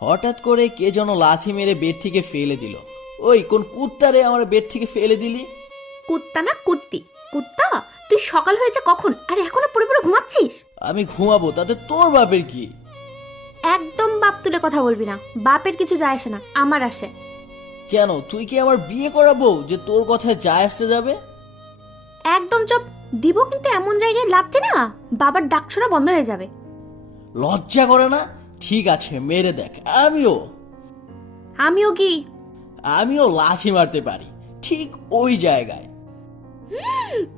হঠাৎ করে কে যেন লাথি মেরে বেড থেকে ফেলে দিল। ওই কোন কুত্তারে আমার বেড থেকে ফেলে দিলি? কুত্তা না কুত্তি। কুত্তা, তুই সকাল হয়েছে কখন আর এখনো পড়ে পড়ে ঘুমাচ্ছিস? আমি ঘুমাবো, তাতে তোর বাপের কি? একদম বাপ তুলে কথা বলবি না, বাপের কিছু যায় আসে না, আমার আসে। কেন, তুই কি আমার বিয়ে করাবো যে তোর কথায় যায় আসতে যাবে? একদম চুপ। দিব কিন্তু এমন জায়গায় লাগতে না, বাবার ডাক শোনা বন্ধ হয়ে যাবে। লজ্জা করে না? ঠিক আছে, মেরে দেখ। আমিও কি? আমিও লাথি মারতে পারি, ঠিক ওই জায়গায়।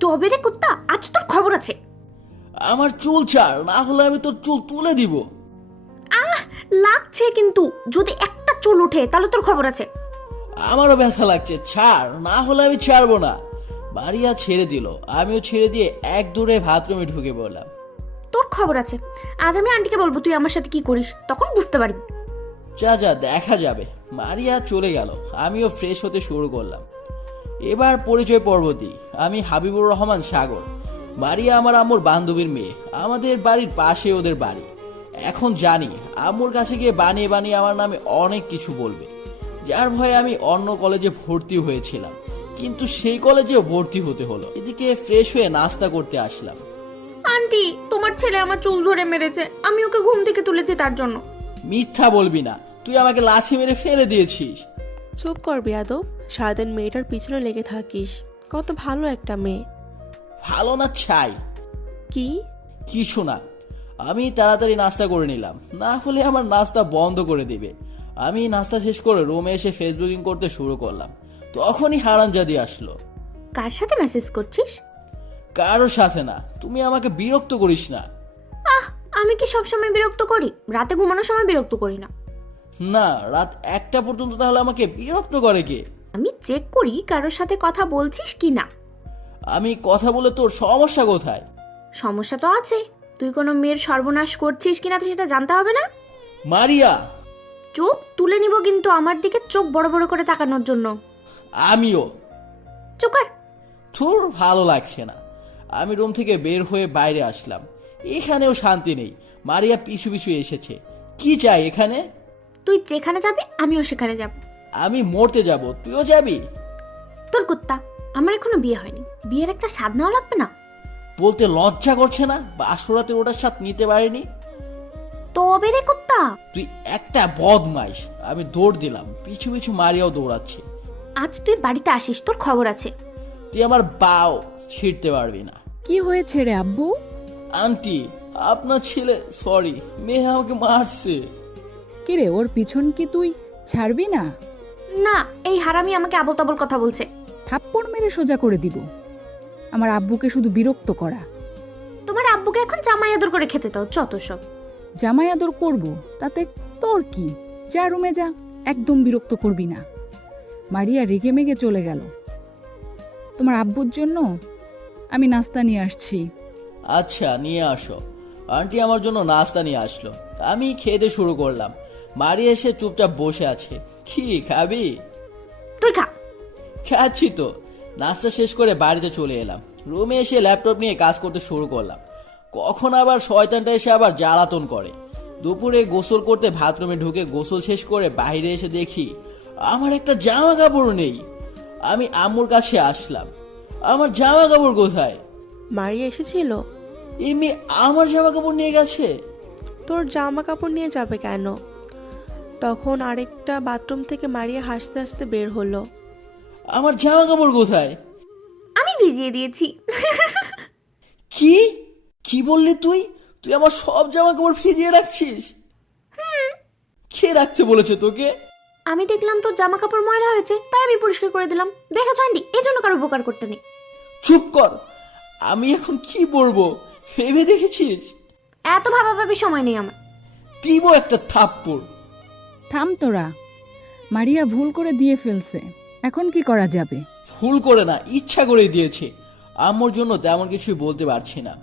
তবে রে কুত্তা, আজ তোর খবর আছে। আমার চুল ছাড়, না হলে আমি তোর চুল তুলে দিব। লাগছে কিন্তু, যদি একটা চুল ওঠে তাহলে তোর খবর আছে। আমারও ব্যথা লাগছে, ছাড়, না হলে আমি ছাড়বো না। মারিয়া ছেড়ে দিল, আমিও ছেড়ে দিয়ে এক দৌড়ে বাথরুমে ঢুকে পড়লাম। তোর খবর আছে। আজ আমি আন্টিকে বলবো তুই আমার সাথে কি করিস, তখন বুঝতে পারবি। যা যা, দেখা যাবে। মারিয়া চলে গেল, আমিও ফ্রেশ হতে শুরু করলাম। এবার পরিচয় পর্ব দিই। আমি হাবিবুর রহমান সাগর। মারিয়া আমার আম্মুর বান্ধবীর মেয়ে। আমাদের বাড়ির পাশে ওদের বাড়ি। এখন জানি আম্মুর কাছে গিয়ে বানিয়ে বানিয়ে আমার নামে অনেক কিছু বলবে, যার ভয়ে আমি অন্য কলেজে ভর্তি হয়েছিলাম, কিন্তু সেই কলেজেও ভর্তি হতে হলো। এদিকে ফ্রেশ হয়ে নাস্তা করতে আসলাম। আন্টি, তোমার ছেলে আমার চুল ধরে মেরেছে, আমি ওকে ঘুম থেকে তুলেছি তার জন্য। মিথ্যা বলবি না, তুই আমাকে লাথি মেরে ফেলে দিয়েছিস। চুপ কর বেয়াদব, সারাদিন মেয়েটার পিছনে লেগে থাকিস। কত ভালো একটা মেয়ে। ভালো না ছাই? কি? কিছু না, আমি তাড়াতাড়ি নাস্তা করে নিলাম, না হলে আমার নাস্তা বন্ধ করে দিবে। আমি নাস্তা শেষ করে রুমে এসে ফেসবুকিং করতে শুরু করলাম। তখনই হারামজাদি আসলো। কার সাথে মেসেজ করছিস? কারোর সাথে না, তুমি আমাকে বিরক্ত করিস না। আমি কি সবসময় বিরক্ত করি? রাতে ঘুমানোর সময় বিরক্ত করি না। না, রাত 1টা পর্যন্ত তাহলে আমাকে বিরক্ত করে কে? আমি চেক করি কারোর সাথে কথা বলছিস কি না। আমি কথা বলে তোর সমস্যা কোথায়? সমস্যা তো আছে, তুই কোনো মেয়ের সর্বনাশ করছিস কিনা সেটা জানতে হবে না? মারিয়া! চোখ তুলে নিব কিন্তু আমার দিকে চোখ বড় বড় করে তাকানোর জন্য। আমিও। চুপ কর। তোর ভালো লাগছে না। আমি রুম থেকে বের হয়ে বাইরে আসলাম। এখানেও শান্তি নেই। মারিয়া পিছু পিছু এসেছে। কি চাই এখানে? তুই যেখানে যাবি আমিও সেখানে যাব। আমি মরতে যাব, তুইও যাবি? তোর কুত্তা, আমার এখনো বিয়ে হয়নি, বিয়ের একটা স্বাদ নেওয়া লাগবে না? বলতে লজ্জা করছে না? বাসরাতে ওটার সাথে নিতে পারিনি। তবে রে কুত্তা, তুই একটা বদমাইশ। আমি দৌড় দিলাম, পিছু পিছু মারিয়াও দৌড়াচ্ছে। আজ তুই বাড়িতে আসিস, তোর খবর আছে। তুই আমার বাও ছিঁড়তে পারবি না। কি হয়েছে রে আব্বু? আন্টি, আপনার ছেলে, সরি, মেয়ে আমাকে মারছে। কিরে, ওর পিছন কি তুই ছাড়বি না? না, এই হারামি আমাকে আবল তাবল কথা বলছে। থাপ্পড় মেরে সোজা করে দিব। আমার আব্বুকে শুধু বিরক্ত করা। তোমার আব্বুকে এখন জামাই আদর করে খেতে দাও, যত সব। জামাই আদর করব, তাতে তোর কি? যা রুমে যা, একদম বিরক্ত করবি না। মারিয়া রেগে মেগে চলে গেল। তোমার আব্বুর জন্য আমি নাস্তা নিয়ে আসছি। আচ্ছা, নিয়ে আসো। আন্টি আমার জন্য নাস্তা নিয়ে আসলো। আমি খেতে শুরু করলাম। মারিয়া এসে চুপচাপ বসে আছে। কি খাবি? তুই খা। খাচ্ছি তো। নাস্তা শেষ করে বাড়িতে চলে এলাম। রুমে এসে ল্যাপটপ নিয়ে কাজ করতে শুরু করলাম। কখন আবার শয়তানটা এসে আবার জ্বালাতন করে। দুপুরে গোসল করতে বাথরুমে ঢুকে গোসল শেষ করে বাইরে এসে দেখি আমার একটা জামা কাপড় নেই। আমি আম্মুর কাছে আসলাম, আমার জামা কাপড় কোথায়? মারিয়া এসেছিল? এমনি আমার জামা কাপড় নিয়ে গেছে। তোর জামা কাপড় নিয়ে যাবে কেন? তখন আরেকটা বাথরুম থেকে মারিয়া হাসতে হাসতে বের হলো। আমার জামা কাপড় কোথায়? আমি ভিজিয়ে দিয়েছি। কি কি বললি তুই? তুই আমার সব জামা কাপড় ভিজিয়ে রাখছিস? কে রাখতে বলেছে তোকে? আমি দেখলাম তোর জামা কাপড় ময়লা হয়েছে, তাই আমি পরিষ্কার করে দিলাম। দেখেছো আন্টি, এই জন্য কারো উপকার করতে নেই। চুপ কর। আমি এখন কি পরবো ভেবে দেখেছিস? এত ভাবাভাবি সময় নেই আমার। দিব একটা থাপ্পড়। থাম তোরা। মারিয়া ভুল করে দিয়ে ফেলছে, এখন কি করা যাবে? ভুল করে না, ইচ্ছা করে দিয়েছে। আম্মুর জন্য তেমন কিছুই বলতে পারছি না।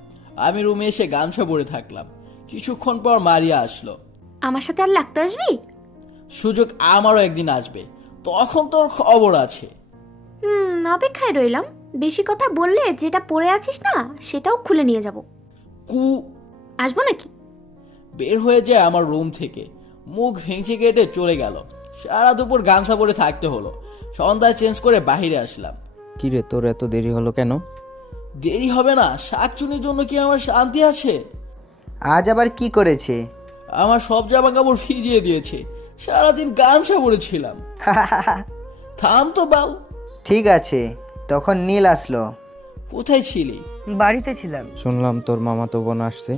আমি রুমে এসে গামছা পরে থাকলাম। কিছুক্ষণ পর মারিয়া আসলো। আমার সাথে আর লাগতে আসবি? সুযোগ আমারও একদিন আসবে, তখন তোর খবর আছে। অপেক্ষায় রইলাম। বেশি কথা বললে যেটা পরে আছিস না সেটাও খুলে নিয়ে যাব। কু আসবো নাকি? বের হয়ে যায় আমার রুম থেকে। মুখ ভেঙচি কেটে চলে গেল। সারা দুপুর গামছা পরে থাকতে হলো। সন্ধ্যায় চেঞ্জ করে বাইরে আসলাম। কিরে তোর এত দেরি হলো কেন? দেরি হবে না? শাকচুনির জন্য কি আমার শান্তি আছে? আজ আবার কি করেছে? আমার সব জামা কাপড় ভিজিয়ে দিয়েছে। সারাদিন গামছা পরেছিলাম। থাম তো বাল। ঠিক আছে, তখন নীল আসলো। কোথায় ছিলি? বাড়িতে ছিলাম। শুনলাম তোর মামাতো বোন আসছে।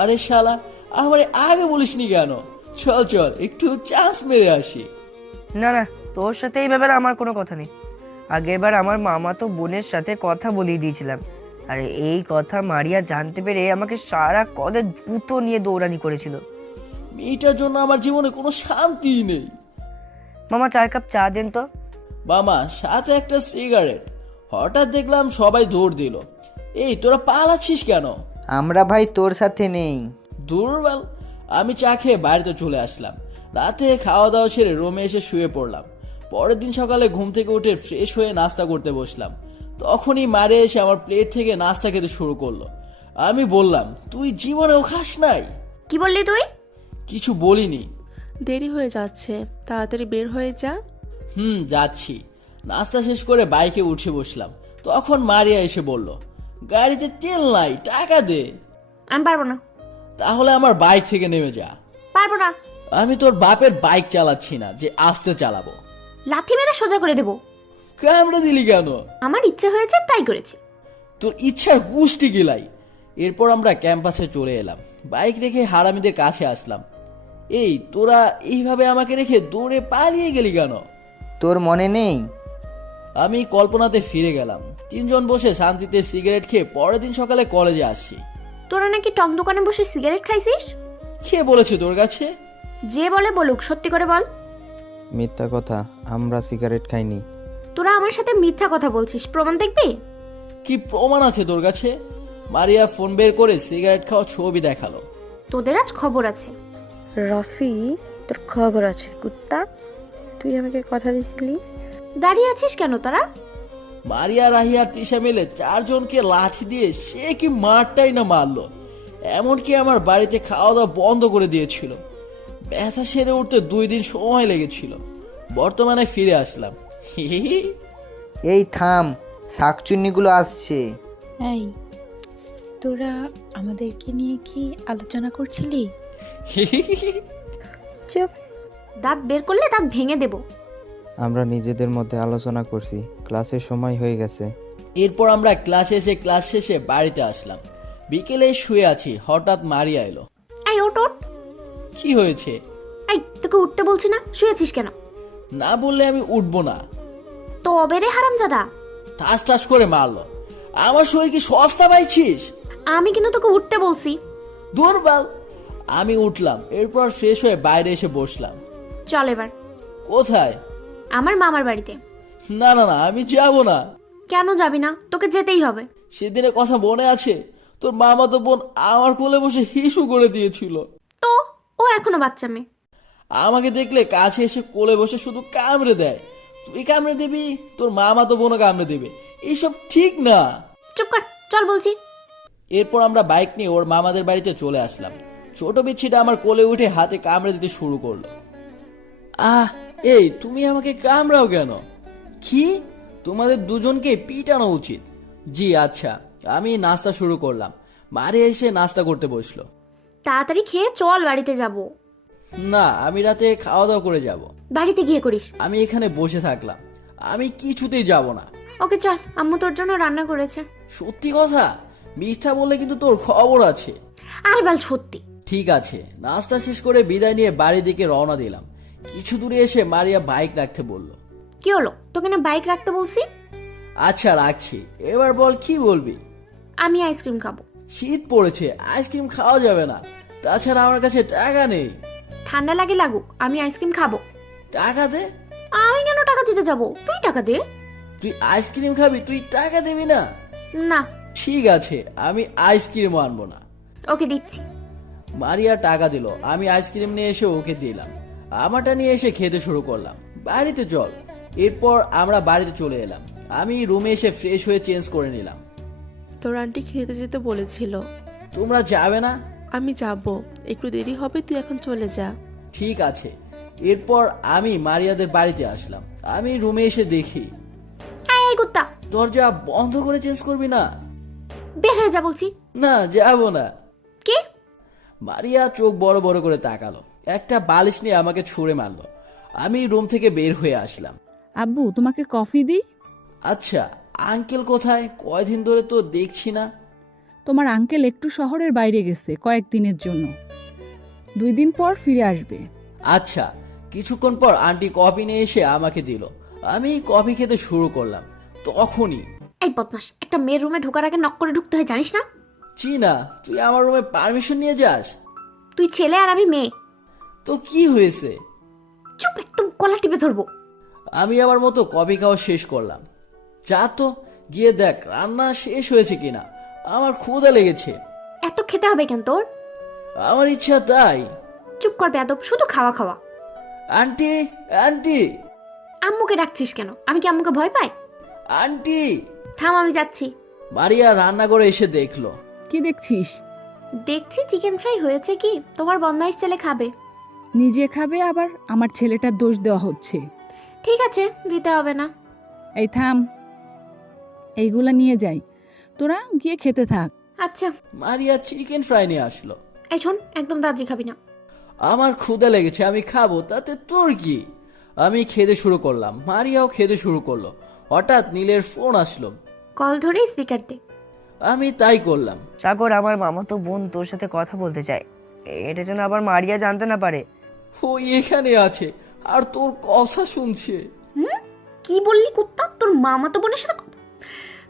আরে শালা, আমার আগে বলিসনি কেন? চল চল একটু চান্স মেরে আসি। না না, তোর সাথে এই ব্যাপারে আমার কোনো কথা নেই। আগেরবার আমার মামা তো বোনের সাথে কথা বলিয়ে দিয়েছিলাম, আর এই কথা মারিয়া জানতে পেরে আমাকে সারা কলেজ জুতো নিয়ে দৌড়ানি করেছিল। মেয়েটার জন্য আমার জীবনে কোনো শান্তি নেই। মামা 4 কাপ চা দেন তো। মামা সাথে একটা সিগারেট। হঠাৎ দেখলাম সবাই দৌড় দিল। এই তোরা পালাচ্ছিস কেন? আমরা ভাই তোর সাথে নেই। দুর্বল। আমি চা খেয়ে বাড়িতে চলে আসলাম। রাতে খাওয়া দাওয়া সেরে রুমে এসে শুয়ে পড়লাম। পরের দিন সকালে ঘুম থেকে উঠে ফ্রেশ হয়ে নাস্তা করতে বসলাম। তখনই মারে এসে আমার প্লেট থেকে নাস্তা খেতে শুরু করলো। আমি বললাম, তুই জীবনেও খাস নাই? কি বললি তুই? কিছু বলিনি। দেরি হয়ে যাচ্ছে, তাড়াতাড়ি বের হয়ে যা। যাচ্ছি। নাস্তা শেষ করে বাইকে উঠে বসলাম। তখন মারিয়া এসে বলল, গাড়িতে তেল নাই, টাকা দে। আমি পারবো না। তাহলে আমার বাইক থেকে নেমে যা। পারবো না। আমি তোর বাপের বাইক চালাচ্ছি না যে আস্তে চালাবো। লাথি মেরে সোজা করে দেবো। কামড়ে দিলি কেন? আমার ইচ্ছে হয়েছে তাই করেছি। তোর ইচ্ছার গুষ্টি গিলাই। এরপর আমরা ক্যাম্পাসে চলে এলাম। বাইক রেখে হারামিদের কাছে আসলাম। এই তোরা এইভাবে আমাকে রেখে দৌড়ে পালিয়ে গেলি কেন? তোর মনে নেই? আমি কল্পনাতে ফিরে গেলাম। 3 জন বসে শান্তিতে সিগারেট খেয়ে পরের দিন সকালে কলেজে আসছি। তোরা নাকি টং দোকানে বসে সিগারেট খাইছিস? কে বলেছে তোর কাছে? যে বলে বলুক, সত্যি করে বল। মিথ্যা কথা, আমরা সিগারেট খাইনি। তোরা আমার সাথে মিথ্যা কথা বলছিস, প্রমাণ দেখবি? কি প্রমাণ আছে তোর কাছে? মারিয়া ফোন বের করে সিগারেট খাওয়া ছবি দেখালো। তোদের আজ খবর আছে। রফি, তোর খবর আছে কুত্তা। তুই আমাকে কথা দিছিলি। দাঁড়িয়ে আছিস কেন তোরা? মারিয়া, রাহিয়া, তৃষা মিলে 4 জনকে লাঠি দিয়ে সে কি মারটাই না মারলো। এমনকি আমার বাড়িতে খাওয়া দাওয়া বন্ধ করে দিয়েছিল। ব্যথা সেরে উঠতে 2 দিন সময় লেগেছিল। বর্তমানে ফিরে আসলাম। এই থাম, শাকচুন্নিগুলো আসছে। এই, তোরা আমাদেরকে নিয়ে কি আলোচনা করছিলি? চুপ। দাঁত বের করলে দাঁত ভেঙে দেব। আমরা নিজেদের মধ্যে আলোচনা করছি, ক্লাসের সময় হয়ে গেছে। এরপর আমরা ক্লাসে এসে ক্লাস শেষে বাড়িতে আসলাম। বিকেলে শুয়ে আছি, হঠাৎ মারিয়া এলো। এই ওঠ ওঠ। কি হয়েছে? এই তোকে উঠতে বলছি না, শুয়েছিস কেন? না বললে আমি উঠবো না। তবে রে হারামজাদা। ঠাস ঠাস করে মারলো। আমার শরীর কি সস্তা পাইছিস? আমি কিন্তু তোকে উঠতে বলছি। দুর্বল। আমি উঠলাম। এরপর ফ্রেশ হয়ে বাইরে এসে বসলাম। চল এবার। কোথায়? আমার মামার বাড়িতে। না না না, আমি যাব না। কেন যাবি না? তোকে যেতেই হবে। সেদিনের কথা মনে আছে? তোর মামাতো বোন আমার কোলে বসে হিসু করে দিয়েছিল। তো ও এখনো বাচ্চা মেয়ে। আমাকে দেখলে কাছে এসে কোলে বসে শুধু কামড়ে দেয়। তুই কামড়ে দিবি, তোর মামাতো বোনও কামড়ে দেবে। এইসব ঠিক না। চুপ কর, চল বলছি। এরপর আমরা বাইক নিয়ে ওর মামাদের বাড়িতে চলে আসলাম। ছোট বিচ্ছিটা আমার কোলে উঠে হাতে কামড়ে দিতে শুরু করলো। এই তুমি আমাকে কামড়াও কেন? কি? তোমাদের দুজনকে পিটানো উচিত। জি আচ্ছা। আমি নাস্তা শুরু করলাম। মারে এসে নাস্তা করতে বসলো। তাড়াতাড়ি খেয়ে চল, বাড়িতে যাব। না, আমি রাতে খাওয়া দাওয়া করে যাব। বাড়িতে গিয়ে করিস। আমি এখানে বসে থাকলাম। আমি কিছুতেই যাব না। ওকে চল, আম্মু তোর জন্য রান্না করেছে। সত্যি কথা? মিথ্যা বললে কিন্তু তোর খবর আছে। আরে বাল, সত্যি। ঠিক আছে। নাস্তা শেষ করে বিদায় নিয়ে বাড়ির দিকে রওনা দিলাম। কিছু দূরে এসে মারিয়া বাইক রাখতে বলল। কি হলো? তোকে না বাইক রাখতে বলছি? আচ্ছা রাখছি। এবার বল কি বলবি? আমি আইসক্রিম খাবো। শীত পড়েছে, আইসক্রিম খাওয়া যাবে না। তাছাড়া আমার কাছে টাকা নেই। ঠান্ডা লাগে লাগুক, আমি আইসক্রিম খাবো। টাকা দে। আমি কেন টাকা দিতে যাব? তুই টাকা দে। তুই আইসক্রিম খাবি, তুই টাকা দিবি না? না। ঠিক আছে, আমি আইসক্রিম আনবো না। ওকে দিচ্ছি। মারিয়া টাকা দিল। আমি আইসক্রিম নিয়ে এসে ওকে দিলাম। আমারটা নিয়ে এসে খেতে শুরু করলাম। বাড়িতে চল। এরপর আমরা বাড়িতে চলে এলাম। আমি রুমে এসে ফ্রেশ হয়ে চেঞ্জ করে নিলাম। তোর আন্টি খেতে যেতে বলেছিল। তোমরা যাবে না? আমি যাব, একটু দেরি হবে, তুই এখন চলে যা। ঠিক আছে। এরপর আমি মারিয়াদের বাড়িতে আসলাম। আমি রুমে এসে দেখি এই কুত্তা, দরজা বন্ধ করে চেঞ্জ করবি না। বের হয়ে যা বলছি। না, যাবো না। কে? মারিয়া চোখ বড় বড় করে তাকালো, একটা বালিশ নিয়ে আমাকে ছুঁড়ে মারলো। আমি রুম থেকে বের হয়ে আসলাম। আব্বু তোমাকে কফি দিই? আচ্ছা, আঙ্কেল কোথায়? কয়দিন ধরে তো দেখছি না। তোমার আঙ্কেল একটু শহরের বাইরে গেছে কয়েকদিনের জন্য, 2 দিন পর ফিরে আসবে। আচ্ছা। কিছুক্ষণ পর আন্টি কফি নিয়ে এসে আমাকে দিল। আমি কফি খেতে শুরু করলাম। তখনই এই বদমাস, একটা মেয়ের রুমে ঢোকার আগে নক করে ঢুকতে হয় জানিস না? চিনা, তুই আমার রুমে পারমিশন নিয়ে যাস? তুই ছেলে আর আমি মেয়ে। তো কি হয়েছে? চুপ, একদম গলা টিপে ধরবো। আমি আমার মতো কফি খাওয়া শেষ করলাম। যা তো, গিয়ে দেখ রান্না শেষ হয়েছে কিনা। আমার ক্ষুধা লেগেছে। এত খেতে হবে কেন তোর? আমার ইচ্ছা তাই। চুপ কর বেয়াদব, শুধু খাওয়া খাওয়া। আন্টি, আন্টি, আম্মুকে ডাকছিস কেন? আমি কি আম্মুকে ভয় পাই? আন্টি। থাম, আমি যাচ্ছি। মারিয়া রান্নাঘরে এসে দেখলো। কি দেখছিস? দেখছি চিকেন ফ্রাই হয়েছে কি, তোমার বদমাইশ ছেলে খাবে। নিজে খাবে, আবার আমার ছেলেটার দোষ দেওয়া হচ্ছে। ঠিক আছে, দিতে হবে না। এই থাম, এইগুলা নিয়ে যাই, তোরা গিয়ে খেতে থাক। আচ্ছা। মারিয়া চিকেন ফ্রাই নিয়ে আসলো। এই শোন, একদম দাদরি খাবি না। আমার ক্ষুধা লেগেছে, আমি খাবো, তাতে তোর কি? আমি খেতে শুরু করলাম, মারিয়াও খেতে শুরু করলো। হঠাৎ নীলের ফোন আসলো। কল ধরে স্পিকার দে। আমি তাই করলাম। সাগর, আমার মামাতো বোন তোর সাথে কথা বলতে চায়। এটা যেন আবার মারিয়া জানতে না পারে। ও এখানে আছে আর তোর কথা শুনছে। কি বললি কুত্তা? তোর মামা তো বোনের সাথে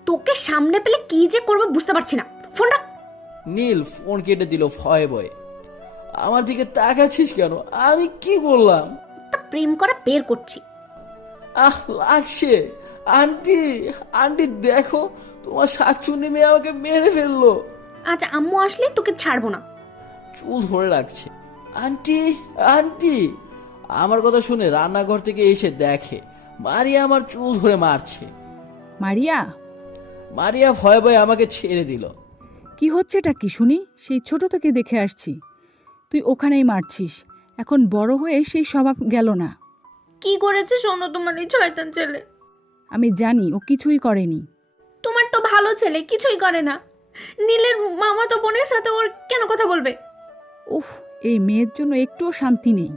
তোকে সামনে পেলে কি যে করবে বুঝতে পারছি না। ফোন রাখ। নীল ফোন কেটে দিল ভয়ে ভয়ে। আমার দিকে তাকাচ্ছিস কেন? আমি কি বললাম? তা প্রেম করা বের করছি। আহ, লাগছে। আন্টি, আন্টি দেখো, তোমার শাকচুন্নি মেয়ে আমাকে মেরে ফেললো। আজ আম্মু আসলে তোকে ছাড়বো না। চুল ধরে রাখছে। Aunty, aunty. আমার কথা শুনে রান্নাঘর থেকে এসে দেখে মারিয়া আমার চুল ধরে মারছে। মারিয়া, মারিয়া ভয়ে ভয়ে আমাকে ছেড়ে দিল। কি হচ্ছেটা কি শুনি? সেই ছোট থেকে দেখে আসছি তুই ওখানেই মারছিস, এখন বড় হয়ে সেই স্বভাব গেল না। কি করেছে শোনো তোমার এই শয়তান ছেলে? আমি জানি ও কিছুই করেনি। তোমার তো ভালো ছেলে, কিছুই করে না। নীলের মামা তো বোনের সাথে ওর কেন কথা বলবে? উফ, এই মেয়ের জন্য একটুও শান্তি নেই।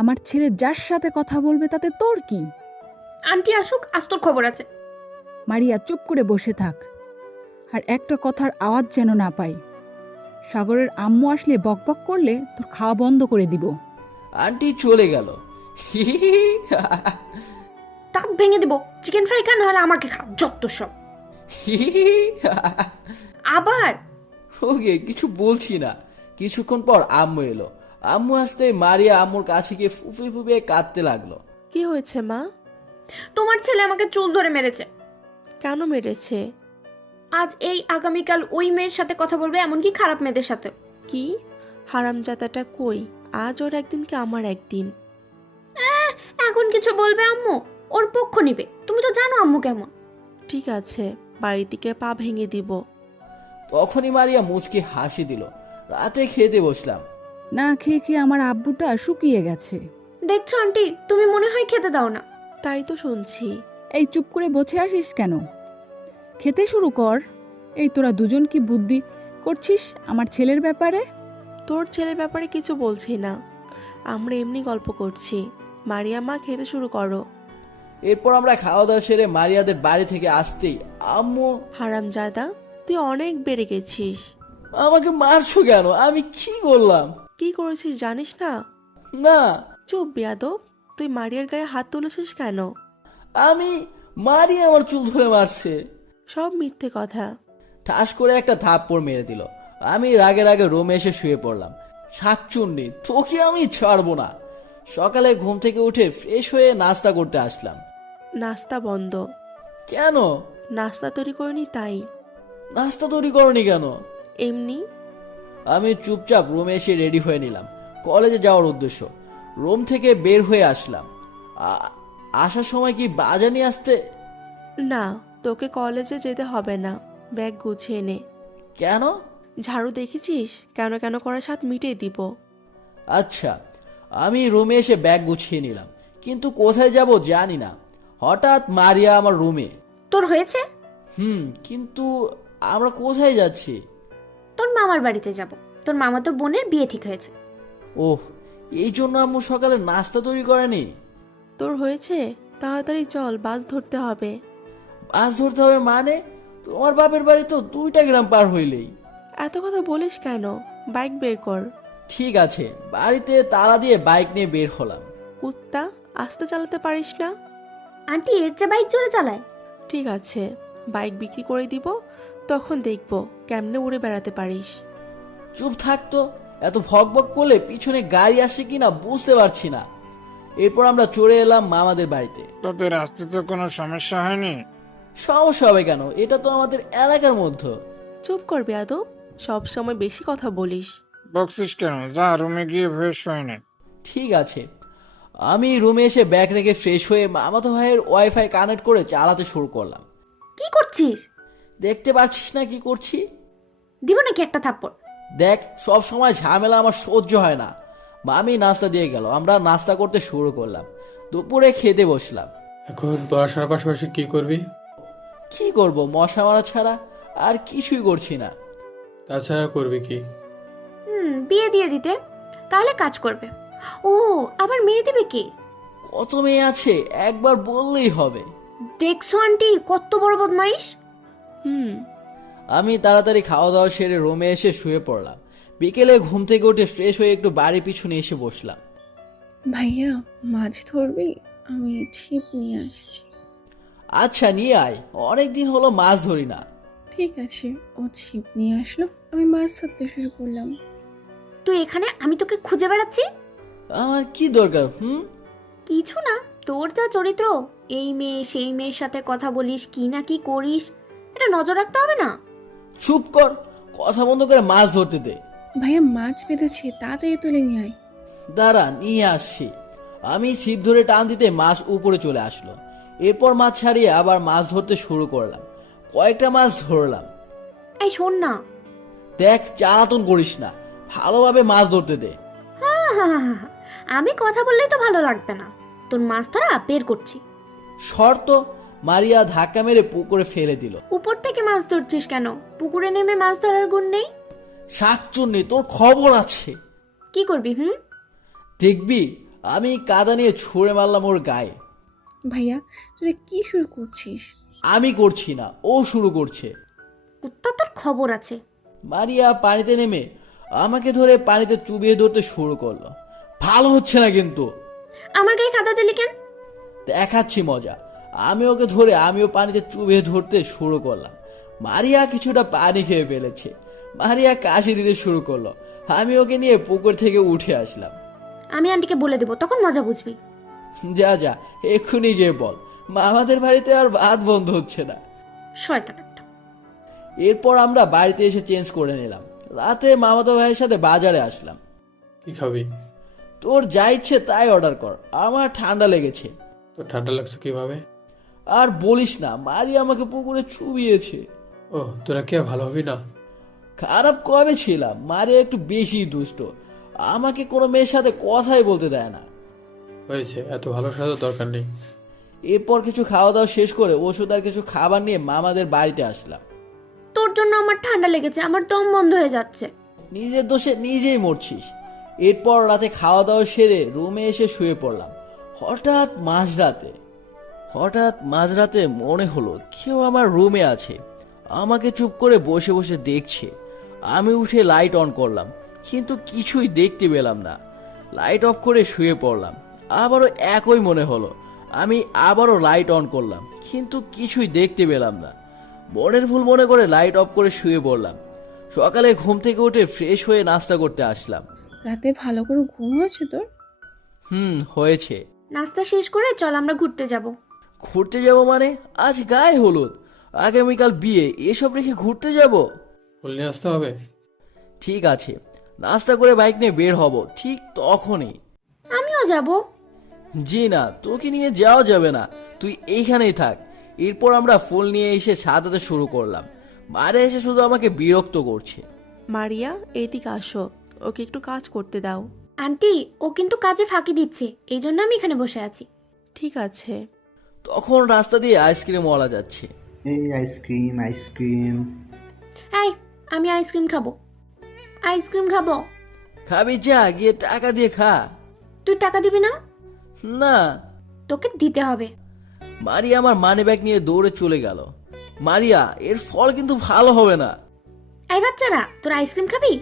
আমার ছেলে যার সাথে কথা বলবে তাতে তোর কি? আন্টি আসুক, আজ তোর খবর আছে। মারিয়া চুপ করে বসে থাক, আর একটা কথার আওয়াজ যেন না পাই। সাগরের আম্মু আসলে বকবক করলে তোর খাওয়া বন্ধ করে দিব। আন্টি চলে গেল। দাঁত ভেঙে দেবো। চিকেন ফ্রাই কেন হলে আমাকে খা, যত সব। আবার ওকে কিছু বলছি না। কিছুক্ষণ পর আম্মু এলো। আম্মু আসতে মারিয়া আম্মুর কাছে গিয়ে ফুফে ফুফে কাঁদতে লাগলো। কি হয়েছে মা? তোমার ছেলে আমাকে চুল ধরে মেরেছে। কেন মেরেছে? আজ এই আগামীকাল ওই মেয়ের সাথে কথা বলবে, এমনকি খারাপ মেয়েদের সাথে। কি হারামজাদাটা কই? আজ ওর একদিন কি আমার একদিন? এখন কিছু বলবে আম্মু, ওর পক্ষ নিবে। তুমি তো জানো আম্মু কেমন। ঠিক আছে, বাড়ি থেকে পা ভেঙে দিব। তখনই মারিয়া মুচকি হাসি দিল। রাতে খেতে বসলাম। না খেয়ে খেয়ে আমার আব্বুটা শুকিয়ে গেছে। দেখছো আন্টি, তুমি মনে হয় খেতে দাও না। তাই তো শুনছি। এই চুপ করে বসে আসিস কেন? খেতে শুরু কর। এই তোরা দুজন কি বুদ্ধি করছিস আমার ছেলের ব্যাপারে? তোর ছেলের ব্যাপারে কিছু বলছি না, আমরা এমনি গল্প করছি। মারিয়া মা, খেতে শুরু করো। এরপর আমরা খাওয়া দাওয়া সেরে মারিয়াদের বাড়ি থেকে আসতেই আম্মু, হারামজাদা, তুই অনেক বেড়ে গেছিস। আমাকে মারছো কেন? আমি কি করলাম? কি করেছিস জানিস না? না, চুপ বেয়াদব, তুই মারিয়ার গায়ে হাত তুলেছিস কেন? আমি মারিয়া আমার চুল ধরে মারছে। সব মিথ্যে কথা। ঠাস করে একটা থাপ্পড় মেরে দিল। আমি রাগে রাগে রুমে এসে শুয়ে পড়লাম। শাকচুন্নি, তোকে আমি ছাড়বো না। সকালে ঘুম থেকে উঠে ফ্রেশ হয়ে নাস্তা করতে আসলাম। নাস্তা বন্ধ। কেন? নাস্তা তৈরি করিনি তাই। নাস্তা তৈরি করনি কেন? এমনি। আমি চুপচাপ রুমে এসে রেডি হয়ে নিলাম কলেজে যাওয়ার উদ্দেশ্য। রুম থেকে বের হয়ে আসলাম। আসার সময় কি বাজার নিয়ে আসতে? না, তোকে কলেজে যেতে হবে না, ব্যাগ গুছিয়ে নে। কেন? ঝাড়ু দেখেছিস? কেন কেন করার স্বাদ মিটিয়ে দিব। আচ্ছা, আমি রুমে এসে ব্যাগ গুছিয়ে নিলাম, কিন্তু কোথায় যাব জানি না। হঠাৎ মারিয়া আমার রুমে। তোর হয়েছে? কিন্তু আমরা কোথায় যাচ্ছি? তোর মামার বাড়িতে যাব। তোর মামা তো বোনের বিয়ে ঠিক হয়েছে। ওহ, এই জন্য আম্মু সকালে নাস্তা তৈরি করেনি? তোর হয়েছে? তাড়াতাড়ি চল, বাস ধরতে হবে। বাস ধরতে হবে মানে? তোমার বাপের বাড়ি তো 2টা গ্রাম পার হইলেই। এত কথা বলিস কেন? বাইক বের কর। ঠিক আছে, বাড়িতে তালা দিয়ে বাইক নিয়ে বের হলাম। কুত্তা, আস্তে চালাতে পারিস না? আন্টি এর চেয়ে বাইক জোরে চালায়। ঠিক আছে, বাইক বিক্রি করে দিব, তখন দেখবো কেমনে উড়ে বেড়াতে পারিস। চুপ থাকতো, এত ভকভক করলে পিছনে গাড়ি আসে কিনা বুঝতে পারছি না। এরপর আমরা চড়ে এলাম মামাদের বাড়িতে। তোদের রাস্তাতে কোনো সমস্যা হয়নি? সমস্যা হবে কেন? এটা তো আমাদের এলাকার মধ্যে। চুপ করবি আদব, সব সময় বেশি কথা বলিস। বকছিস কেন? যা রুমে গিয়ে ফ্রেশ হয়ে নে। ঠিক আছে। আমি রুমে এসে ব্যাগ রেখে ফ্রেশ হয়ে মামাতো ভাইয়ের ওয়াইফাই কানেক্ট করে চালাতে শুরু করলাম। কি করছিস? দেখতে পাচ্ছিস না কি করছি? দিব নাকি একটা থাপ্পড়? দেখ, সব সময় ঝামেলা আমার সহ্য হয় না। মামি নাস্তা দিয়ে গেল, আমরা নাস্তা করতে শুরু করলাম। দুপুরে খেতে বসলাম। এখন পড়াশোনার পাশাপাশি কি করবি? কি করব, মশা মারা ছাড়া আর কিছুই করছি না। তাছাড়া করবি কি? বিয়ে দিয়ে দিতে, তাহলে কাজ করবে। ও, আবার মেয়ে দিবে কি? কত মেয়ে আছে একবার বললেই হবে। দেখছো আন্টি কত বড় বদমাইশ। আমি তাড়াতাড়ি খাওয়া দাওয়া সেরে রুমে এসে শুয়ে পড়লাম। বিকেলে ঘুম থেকে উঠে ফ্রেশ হয়ে একটু বাড়ির পিছনে এসে বসলাম। ভাইয়া, মাছ ধরবি? আমি ছিপ নিয়ে আসছি। আচ্ছা, নিয়ে আয়, অনেকদিন হলো মাছ ধরি না। ঠিক আছে, ও ছিপ নিয়ে আসলো, আমি মাছ ধরতে শুরু করলাম। তুই এখানে, আমি তোকে খুঁজে বেড়াচ্ছি। আমার কি দরকার? কিছু না, তোর যা চরিত্র, এই মেয়ে সেই মেয়ের সাথে কথা বলিস, কি না কি করিস, এটা নজর রাখতে হবে না? চুপ কর, কথা বন্ধ করে মাছ ধরতে দে। ভাইয়া মাছ বেঁধেছে, তাড়াতাড়ি তুলে নিয়ে আয়। দাঁড়া, নিয়ে আসছি। আমি ছিপ ধরে টান দিতে মাছ উপরে চলে আসলো। এরপর মাছ ছাড়িয়ে আবার মাছ ধরতে শুরু করলাম। কয়েকটা মাছ ধরলাম। এই শোন না। দেখ, জ্বালাতন করিস না, ভালোভাবে মাছ ধরতে দে। হ্যাঁ, আমি কথা বললেই তো ভালো লাগবে না। তোর মাছ ধরা বের করছি। শর্ত। মারিয়া ধাক্কা মেরে পুকুরে ফেলে দিল। উপর থেকে মাছ ধরছিস কেন? পুকুরে নেমে মাছ ধরার গুণ নেই? শাকচুন্নি, তোর খবর আছে। কি করবি? দেখবি, আমি কাদা নিয়ে ছুঁড়ে মারলাম ওর গায়ে। ভাইয়া, তুই কি শুরু করছিস? আমি করছি না, ও শুরু করছে। কুত্তা, তোর খবর আছে। মারিয়া পানিতে নেমে আমাকে ধরে পানিতে চুবিয়ে ধরতে শুরু করলো। ভালো হচ্ছে না কিন্তু। আমার গায়ে কাদা দিলি কেন? দেখাচ্ছি মজা। আমি ওকে ধরে আমিও পানিতে চুবিয়ে ধরতে শুরু করলাম। মারিয়া কিছুটা পানি খেয়ে ফেলেছে। মারিয়া কাশি দিতে শুরু করলো। আমি ওকে নিয়ে পুকুর থেকে উঠে আসলাম। আমি আন্টিকে বলে দেবো, তখন মজা বুঝবি। যা যা, এক্ষুনি গিয়ে বল, আমাদের বাড়িতে আর ভাত বন্ধ হচ্ছে না। শয়তান একটা। এরপর আমরা বাড়িতে এসে চেঞ্জ করে নিলাম। রাতে মামাতো ভাইয়ের সাথে বাজারে আসলাম। কি খাবি? তোর যা ইচ্ছে তাই অর্ডার কর, আমার ঠান্ডা লেগেছে। তোর ঠান্ডা লাগছে কিভাবে? আর বলিস না, মারিয়া আমাকে পুকুরে চুবিয়েছে। ও, তোরা কি আর ভালো হবি না? খারাপ কবে ছিলাম? মারিয়া একটু বেশি দুষ্ট, আমাকে কোনো মেয়ের সাথে কথাই বলতে দেয় না। হয়েছে, এত ভালো সাজার দরকার নেই। এরপর কিছু খাওয়া দাওয়া শেষ করে ওষুধ আর কিছু খাবার নিয়ে মামাদের বাড়িতে আসলাম। তোর জন্য আমার ঠান্ডা লেগেছে, আমার দম বন্ধ হয়ে যাচ্ছে। নিজের দোষে নিজেই মরছিস। এরপর রাতে খাওয়া দাওয়া সেরে রুমে এসে শুয়ে পড়লাম। হঠাৎ মাঝরাতে মনে হলো কেউ আমার রুমে আছে, আমাকে চুপ করে বসে বসে দেখছে। আমি উঠে লাইট অন করলাম, কিন্তু কিছুই দেখতে পেলাম না। লাইট অফ করে শুয়ে পড়লাম। আবারও একই মনে হলো। আমি আবারও লাইট অন করলাম, কিন্তু কিছুই দেখতে পেলাম না। মনের ভুল মনে করে লাইট অফ করে শুয়ে পড়লাম। সকালে ঘুম থেকে উঠে ফ্রেশ হয়ে নাস্তা করতে আসলাম। রাতে ভালো করে ঘুম হয়েছে তোর? হয়েছে। নাস্তা শেষ করে চল আমরা ঘুরতে যাব। ঘুরতে যাব মানে? আজ গায়ে হলুদ, আগামীকাল বিয়ে, এসব রেখে ঘুরতে যাব? ফুল নিয়ে আসতে হবে। ঠিক আছে, নাস্তা করে বাইক নিয়ে বের হব ঠিক তখনই। আমিও যাব। জি না, তোকে নিয়ে যাওয়া যাবে না, তুই এইখানেই থাক। এরপর আমরা ফুল নিয়ে এসে সাজাতে শুরু করলাম। মারে এসে শুধু আমাকে বিরক্ত করছে। মারিয়া, এদিকে আসো, ওকে একটু কাজ করতে দাও। আন্টি, ও কিন্তু কাজে ফাঁকি দিচ্ছে, এই জন্য আমি এখানে বসে আছি। ঠিক আছে। তখন রাস্তা দিয়ে আইসক্রিম ওয়ালা যাচ্ছে। এই আইসক্রিম আইসক্রিম। এই, আমি আইসক্রিম খাবো, আইসক্রিম খাবো। খাবি, যা গিয়ে টাকা দিয়ে খা। তুই টাকা দিবি না? না। তোকে দিতে হবে। মারিয়া আমার মানি ব্যাগ নিয়ে দৌড়ে চলে গেল। মারিয়া, এর ফল কিন্তু ভালো হবে না। এই বাচ্চারা, তোর আইসক্রিম খাবি?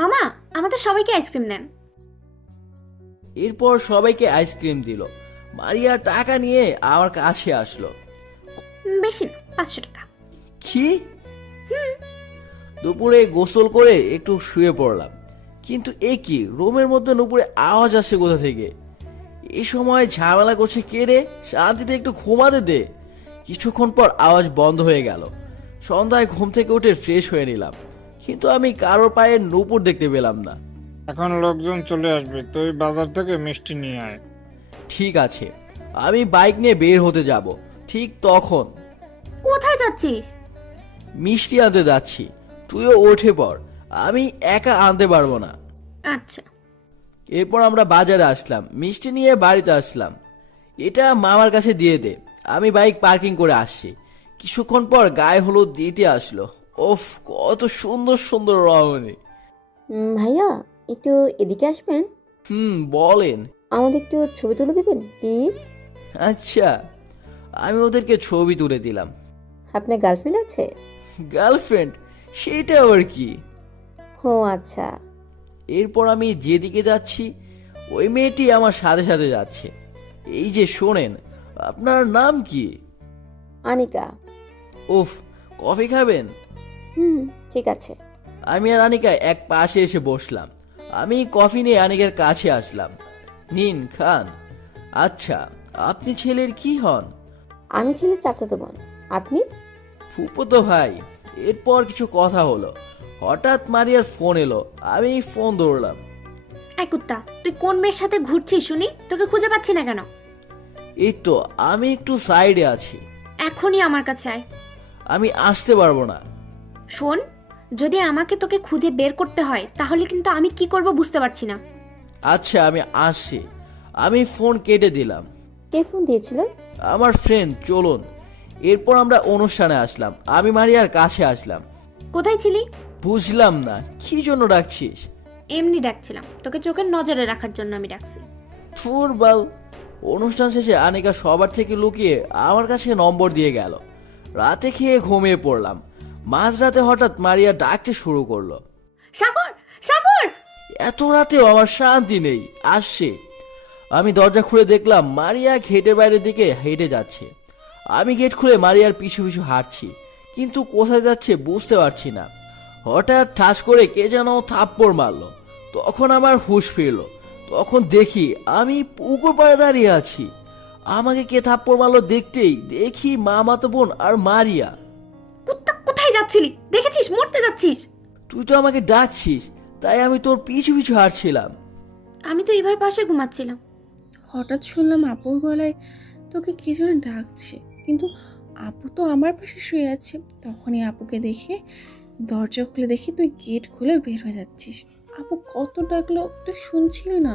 মামা, আমাদের সবাইকে আইসক্রিম দেন। এরপর সবাইকে আইসক্রিম দিল। মারিয়া টাকা নিয়ে আমার কাছে আসলো। বেশি না, 500 টাকা। কি? দুপুরে গোসল করে একটু শুয়ে পড়লাম, কিন্তু এ কি, রুমের মধ্যে নুপুরে আওয়াজ আসছে কোথা থেকে? এই সময় ঝামেলা করছে কে রে? শান্তিতে একটু ঘুমাতে দে। কিছুক্ষণ পর আওয়াজ বন্ধ হয়ে গেল। সন্ধ্যায় ঘুম থেকে উঠে ফ্রেশ হয়ে নিলাম, কিন্তু আমি কারোর পায়ে নুপুর দেখতে পেলাম না। এখন লোকজন চলে আসবে, তুই বাজার থেকে মিষ্টি নিয়ে আয়। ঠিক আছে। আমি বাইক নিয়ে বের হতে যাব। ঠিক তখন, কোথায় যাচ্ছিস? মিষ্টি আনতে যাচ্ছি, তুইও উঠে পড়। আমি একা আনতে পারবো না। আচ্ছা। এরপর আমরা বাজারে আসলাম, মিষ্টি নিয়ে বাড়িতে আসলাম। এটা মামার কাছে দিয়ে দে। আমি বাইক পার্কিং করে আসছি। কিছুক্ষণ পর গায়ে হলুদ দিতে আসলো। ওফ, কত সুন্দর সুন্দর রমণী। ভাইয়া, একটু এদিকে আসবেন? বলেন। আমাদের একটু ছবি তুলে দেবেন প্লিজ? আচ্ছা, আমি ওদেরকে ছবি তুলে দিলাম। আপনার গার্লফ্রেন্ড আছে? গার্লফ্রেন্ড? সেটা আবার কি? ও আচ্ছা। এরপর আমি যেদিকে যাচ্ছি ওই মেয়েটি আমার সাথে সাথে যাচ্ছে। এই যে শোনেন, আপনার নাম কি? আনিকা। উফ, কফি খাবেন? ঠিক আছে। আমি আর আনিকা এক পাশে এসে বসলাম। আমি কফি নিয়ে আনিকার কাছে আসলাম। নিন, খান। আচ্ছা, আপনি ছেলের কি হন? আমি ছেলের চাচাতো বোন। আপনি? ফুফুতো ভাই। এরপর কিছু কথা হলো। হঠাৎ মারিয়ার ফোন এলো। আমি ফোন ধরলাম। এই কুত্তা, তুই কোন মেয়ের সাথে ঘুরছিস শুনি? তোকে খুঁজে পাচ্ছি না কেন? এই তো, আমি একটু সাইডে আছি। এখনই আমার কাছে আয়। আমি আসতে পারবো না। শোন, যদি আমাকে তোকে খুঁজে বের করতে হয় তাহলে কিন্তু আমি কি করব বুঝতে পারছি না। আচ্ছা, আমি আসছি। আমি ফোন কেটে দিলাম। কে ফোন দিয়েছিল? আমার ফ্রেন্ড। চলুন। এরপর আমরা অনুষ্ঠানে আসলাম। আমি মারিয়ার কাছে আসলাম। কোথায় ছিলি? বুঝলাম না, কি জন্য ডাকছিস? এমনি ডাকছিলাম, তোকে চোখের নজরে রাখার জন্য আমি ডাকছি। থুর বাল। অনুষ্ঠান শেষে আনিকা সবার থেকে লুকিয়ে আমার কাছে নম্বর দিয়ে গেল। রাতে খেয়ে ঘুমিয়ে পড়লাম। মাঝরাতে হঠাৎ মারিয়া ডাকতে শুরু করলো। সাগর, সাগর! এত রাতেও আমার শান্তি নেই। আসছে। আমি দরজা খুলে দেখলাম মারিয়া গেটের বাইরের দিকে হেঁটে যাচ্ছে। আমি গেট খুলে মারিয়ার পিছু পিছু হাঁটছি, কিন্তু কোথায় যাচ্ছে বুঝতে পারছি না। হঠাৎ ঠাস করে কে যেন থাপ্পড় মারলো। তখন আমার হুঁশ ফিরল। তখন দেখি আমি পুকুর পাড়ে দাঁড়িয়ে আছি। আমাকে কে থাপ্পড় মারলো দেখতেই দেখি মামাতো বোন আর মারিয়া। কুত্তা, কোথায় যাচ্ছিলি? দেখেছিস মরতে যাচ্ছিস? তুই তো আমাকে ডাকছিস, তাই আমি তোর পিছু পিছু হাঁটছিলাম। আমি তো এবার পাশে ঘুমাচ্ছিলাম। হঠাৎ শুনলাম আপুর গলায় তোকে কে যেন ডাকছে, কিন্তু আপু তো আমার পাশে শুয়ে আছে। তখনই আপুকে দেখে দরজা খুলে দেখি তুই গেট খুলে বের হয়ে যাচ্ছিস। আপু কত ডাকলো, তুই শুনছিলি না?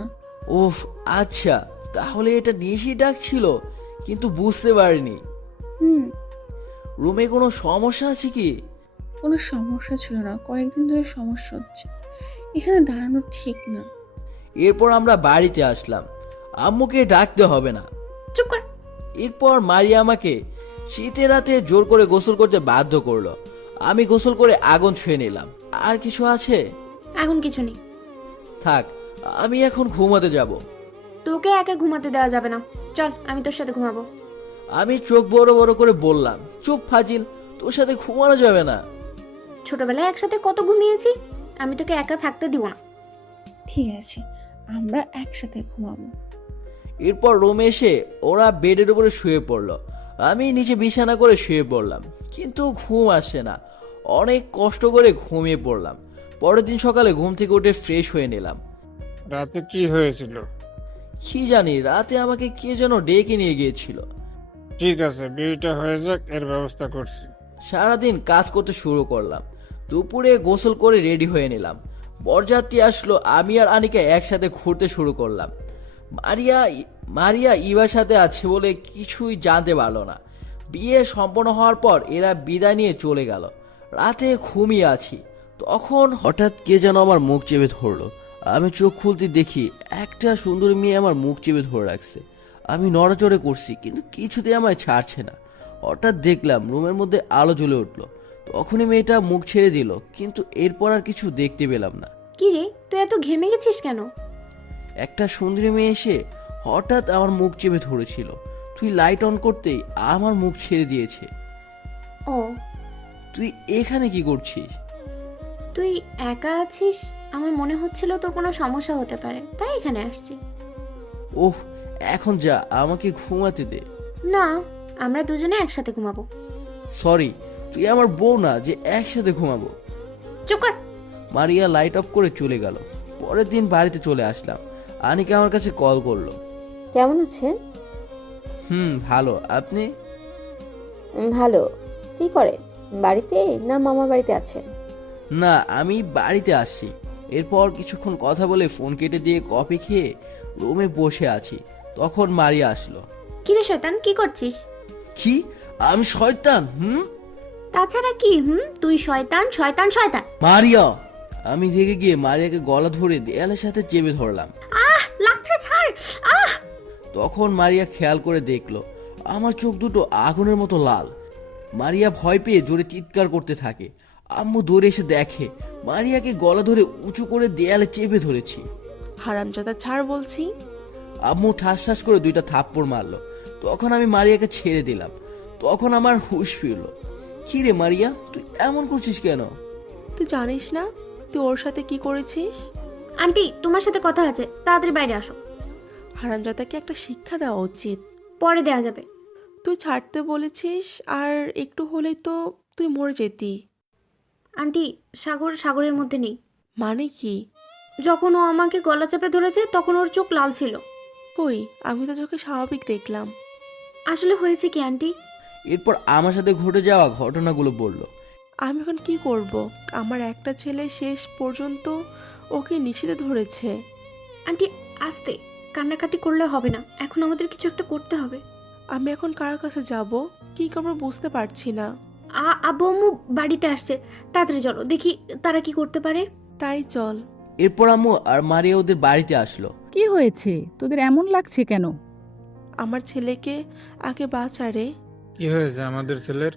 ওফ, আচ্ছা, তাহলে এটা নিশি ডাকছিল, কিন্তু বুঝতে পারিনি। রুমে কোনো সমস্যা আছে কি? কোনো সমস্যা ছিল না, কয়েকদিন ধরে সমস্যা হচ্ছে, এখানে দাঁড়ানো ঠিক না। এরপর আমরা বাড়িতে আসলাম। আম্মুকে ডাকতে হবে না। চুপ কর। এরপর মারিয়া আমাকে শীতের রাতে জোর করে গোসল করতে বাধ্য করলো। আমি গোসল করে আগুন ছুঁয়ে নিলাম। আর কিছু আছে? এখন কিছু নেই। থাক, আমি এখন ঘুমাতে যাব। তোকে একা ঘুমাতে দেওয়া যাবে না, চল আমি তোর সাথে ঘুমাবো। আমি চোখ বড় বড় করে বললাম, চুপ ফাজিল, তোর সাথে ঘুমানো যাবে না। ছোটবেলায় একসাথে কত ঘুমিয়েছি, আমি তোকে একা থাকতে দিব না। ঠিক আছে, আমরা একসাথে ঘুমাবো। এরপর রুমে এসে ওরা বেডের উপরে শুয়ে পড়লো। আমি নিচে বিছানা করে শুয়ে পড়লাম, কিন্তু ঘুম আসে না। অনেক কষ্ট করে ঘুমিয়ে পড়লাম। পরের দিন সকালে ঘুম থেকে উঠে ফ্রেশ হয়ে নিলাম। রাতে কি হয়েছিল? কি জানি, রাতে আমাকে কে যেন ডেকে নিয়ে গিয়েছিল। ঠিক আছে, বিয়েটা হয়ে যাক, এর ব্যবস্থা করছি। সারাদিন কাজ করতে শুরু করলাম। দুপুরে গোসল করে রেডি হয়ে নিলাম। বরযাত্রী আসলো, আমি আর আনিকা একসাথে ঘুরতে শুরু করলাম। মারিয়া মারিয়া ইভার সাথে আছে বলে কিছুই জানতে পারলো না। বিয়ে সম্পন্ন হওয়ার পর এরা বিদায় নিয়ে চলে গেল। রাতে ঘুমিয়ে আছি, তখন হঠাৎ কে যেন আমার মুখ চেপে ধরলো। আমি চোখ খুলতে দেখি একটা সুন্দর মেয়ে আমার মুখ চেপে ধরে রাখছে। আমি নড়াচড়ে করছি কিন্তু কিছুতেই আমায় ছাড়ছে না। হঠাৎ দেখলাম রুমের মধ্যে আলো জ্বলে উঠলো। তখনই মেয়েটা মুখ ছেড়ে দিল, কিন্তু এরপর আর কিছু দেখতে পেলাম না। কি রে, তুই এত ঘেমে গেছিস কেন? একটা সুন্দরী মেয়ে এসে হঠাৎ আমার মুখ চেপে ধরেছিল। তুই লাইট অন করতেই আমার মুখ ছেড়ে দিয়েছে। ও, তুই এখানে কি করছিস? তুই একা আছিস, আমার মনে হচ্ছিল তোর কোনো সমস্যা হতে পারে, তাই এখানে আসছি। ওহ, এখন যা, আমাকে ঘুমাতে দে। না, আমরা দুজনে একসাথে ঘুমাবো। সরি, তুই আমার বউ না যে একসাথে ঘুমাবো। চুপ কর। মারিয়া লাইট অফ করে চলে গেল। পরের দিন বাড়িতে চলে আসলাম। আনিকা আমার কাছে কল করলো। কেমন আছেন? ভালো, আপনি? ভালো। কি করে, বাড়িতে না মামার বাড়িতে আছেন? না, আমি বাড়িতে আসছি। এরপর কিছুক্ষণ কথা বলে ফোন কেটে দিয়ে কফি খেয়ে রুমে বসে আছি। তখন মারিয়া আসলো। কি রে শয়তান, কি করছিস? কি? আমি শয়তান? তাছাড়া কি? তুই শয়তান শয়তান শয়তান। মারিয়া! আমি রেগে গিয়ে মারিয়াকে গলা ধরে দেয়ালের সাথে চেপে ধরলাম। আহ, লাগছে, ছাড়। আহ! তখন মারিয়া খেয়াল করে দেখলো আমার চোখ দুটো আগুনের মতো লাল। মারিয়া ভয় পেয়ে জোরে চিৎকার করতে থাকে। আম্মু দৌড়ে এসে দেখে মারিয়াকে গলা ধরে উঁচু করে দেয়ালে চেপে ধরেছি। হারামজাদা, ছাড় বলছি। আম্মু ঠাস ঠাস করে 2টা থাপ্পড় মারলো। তখন আমি মারিয়াকে ছেড়ে দিলাম। তখন আমার হুঁশ ফিরল। কি রে মারিয়া, তুই এমন করছিস কেন? তুই জানিস না তুই ওর সাথে কি করেছিস? আন্টি, তোমার সাথে কথা আছে, তাড়াতাড়ি বাইরে আসো। হারামজাদাকে একটা শিক্ষা দেওয়া উচিত। পরে দেয়া যাবে। তুই ছাড়তে বলেছিস, আর একটু হলেই তো তুই মরে যেতি। আন্টি, সাগরের মধ্যে নেই। মানে কি? যখন ও আমাকে গলা চেপে ধরেছে তখন ওর চোখ লাল ছিল। কই, আমি তো চোখে স্বাভাবিক দেখলাম। আসলে হয়েছে কি আন্টি? এরপর আমার সাথে ঘটে যাওয়া ঘটনাগুলো বলল। আমি এখন কি করব? আমার একটা ছেলে শেষ পর্যন্ত ওকে নিষেধে ধরেছে। আন্টি, আস্তে, কান্নাকাটি করলে হবে না, এখন আমাদের কিছু একটা করতে হবে। আমি এখন কার কাছে যাব, কি করবো বুঝতে পারছি না। আব্বু আম্মু বাড়িতে আসছে, তাড়াতাড়ি চলো, দেখি তারা কি করতে পারে। তাই চল। এরপর আম্মু আর মারিয়া ওদের বাড়িতে আসলো। কি হয়েছে, তোদের এমন লাগছে কেন? আমার ছেলেকে আগে বাঁচারে। কি হয়েছে আমাদের ছেলের?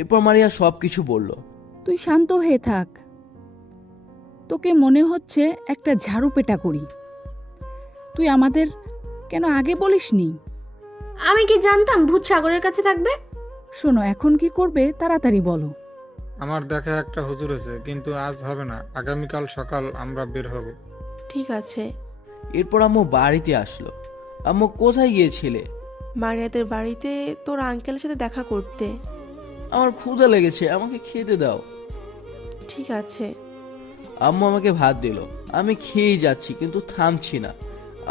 এরপর মারিয়া সবকিছু বলল। তুই শান্ত হয়ে থাক। তোকে মনে হচ্ছে একটা ঝাড়ু পেটা করি। তুই আমাদের কেন আগে বলিসনি? আমি কি জানতাম ভূত সাগরের কাছে থাকবে? শোনো, এখন কি করবে তাড়াতাড়ি বলো। আমার দেখা একটা হুজুর আছে, কিন্তু আজ হবে না, আগামীকাল সকাল আমরা বের হব। ঠিক আছে। এরপর আম্মু বাড়িতে আসলো। আম্মু, কোথায় গিয়েছিলে? মারিয়াদের বাড়িতে তোর আঙ্কেলের সাথে দেখা করতে। আমার ক্ষুধা লেগেছে, আমাকে খেতে দাও। ঠিক আছে। আম্মু আমাকে ভাত দিল। আমি খেয়েই যাচ্ছি, কিন্তু থামছি না।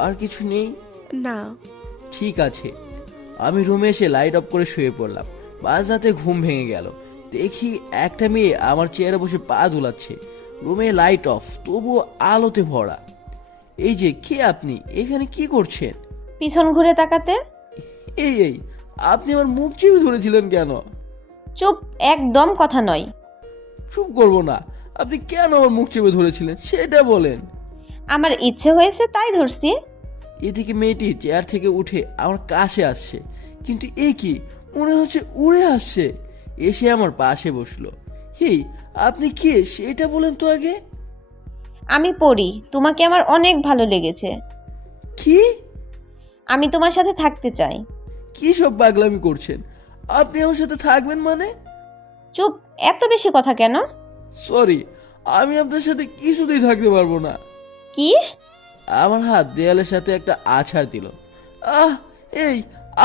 আর কিছু নেই? না। ঠিক আছে। আমি রুমে এসে লাইট অফ করে শুয়ে পড়লাম। মাঝরাতে ঘুম ভেঙে গেল। দেখি একটা মেয়ে আমার চেয়ারে বসে পা দুলাচ্ছে। রুমে লাইট অফ, তবুও আলোতে ভরা। এই যে, কে আপনি? এখানে কি করছেন? পিছন ঘুরে তাকাতে। এই আপনি আমার মুখ চেপে ধরেছিলেন কেন? চুপ, একদম কথা নয়। চুপ করবো না। আপনি কেন আমার মুখ চেপে ধরেছিলেন সেটা বলেন। আমার ইচ্ছে হয়েছে তাই ধরছি। এদিকে মেয়েটি চেয়ার থেকে উঠে আমার কাছে আসছে, কিন্তু এ কি, মনে হচ্ছে উড়ে আসছে। এসে আমার পাশে বসলো। হেই, আপনি কে সেটা বলেন তো আগে। আমি পড়ি, তোমাকে আমার অনেক ভালো লেগেছে। কি? আমি তোমার সাথে থাকতে চাই। কি সব পাগলামি করছেন? আপনি আমার সাথে থাকবেন মানে? চুপ, এত বেশি কথা কেন? সরি, আমি আপনার সাথে কিছুতেই থাকতে পারবো না। কি? আমার হাত দেয়ালের সাথে একটা আছাড় দিল। এই,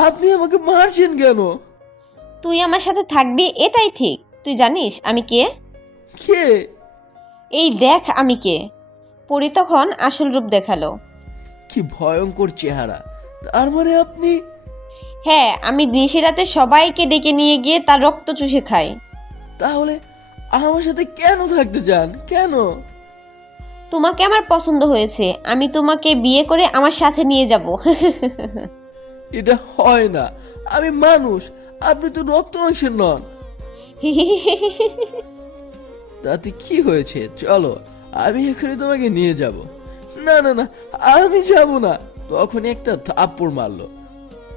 আপনি আমাকে মারছেন কেন? তুই আমার সাথে থাকবি এটাই ঠিক। তুই জানিস আমি কে? কে? এই দেখ আমি কে। পরি তখন আসল রূপ দেখালো। কি ভয়ঙ্কর চেহারা! তার মানে আপনি? হ্যাঁ, আমি নিশিরাতে সবাইকে ডেকে নিয়ে গিয়ে তার রক্ত চুষে খাই। তাহলে আমার সাথে কেন থাকতে চান? কেন? তোমাকে আমার পছন্দ হয়েছে, আমি তোমাকে বিয়ে করে আমার সাথে নিয়ে যাব। এটা হয় না, আমি মানুষ, আপনি তো রক্ত মাংসের নন। তাতে কি হয়েছে, চলো আমি এখনই তোমাকে নিয়ে যাব। না না না, আমি যাব না। তখনই একটা থাপ্পড় মারলো।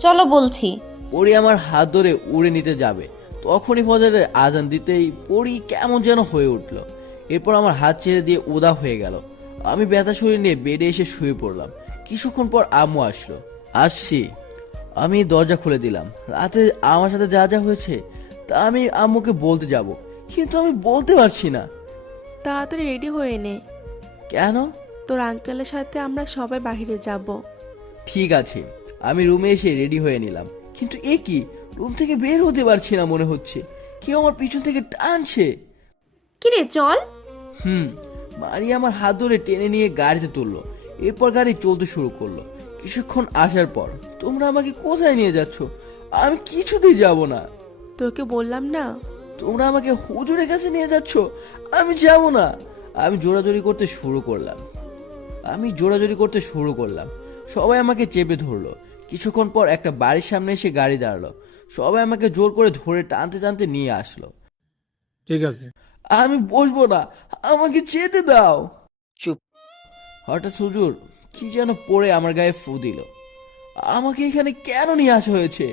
চলো বলছি। পরি আমার হাত ধরে উড়ে নিতে যাবে, তখনই ফজরের আজান দিতেই পরি কেমন যেন হয়ে উঠল। এরপর আমার হাত ছেড়ে দিয়ে উদা হয়ে গেল। আমি ব্যথা শরীর নিয়ে বেডে এসে শুয়ে পড়লাম। কিছুক্ষণ পর আম্মু আসলো। আসছি। আমি দরজা খুলে দিলাম। রাতে আমার সাথে যা যা হয়েছে তা আমি আম্মুকে বলতে যাব, কিন্তু আমি বলতে পারছি না। তাড়াতাড়ি রেডি হয়ে নে। কেন? তোর আঙ্কেলের সাথে আমরা সবাই বাইরে যাব। ঠিক আছে। আমি রুমে এসে রেডি হয়ে নিলাম, কিন্তু এ কি, রুম থেকে বের হতে পারছি না, মনে হচ্ছে কেউ আমার পিছন থেকে টানছে। কিরে চল। মারিয়া আমার হাত ধরে টেনে নিয়ে গাড়িতে তুললো। এরপর গাড়ি চলতে শুরু করলো। কিছুক্ষণ আসার পর, তোমরা আমাকে কোথায় নিয়ে যাচ্ছ? আমি কিছুতেই যাব না। তোকে বললাম না। তোমরা আমাকে হুজুরের কাছে নিয়ে যাচ্ছ, আমি যাব না। আমি জোরাজোরি করতে শুরু করলাম। সবাই আমাকে চেপে ধরলো। কিছুক্ষণ পর একটা বাড়ির সামনে এসে গাড়ি দাঁড়ালো। সবাই আমাকে জোর করে ধরে টানতে টানতে নিয়ে আসলো। ঠিক আছে, আমি বসবো না, আমাকে যেতে দাও। চুপ। হঠাৎ হুজুর কি যেন পড়ে আমার গায়ে ফু দিল। আমাকে এখানে কেন নিয়ে আসা হয়েছে?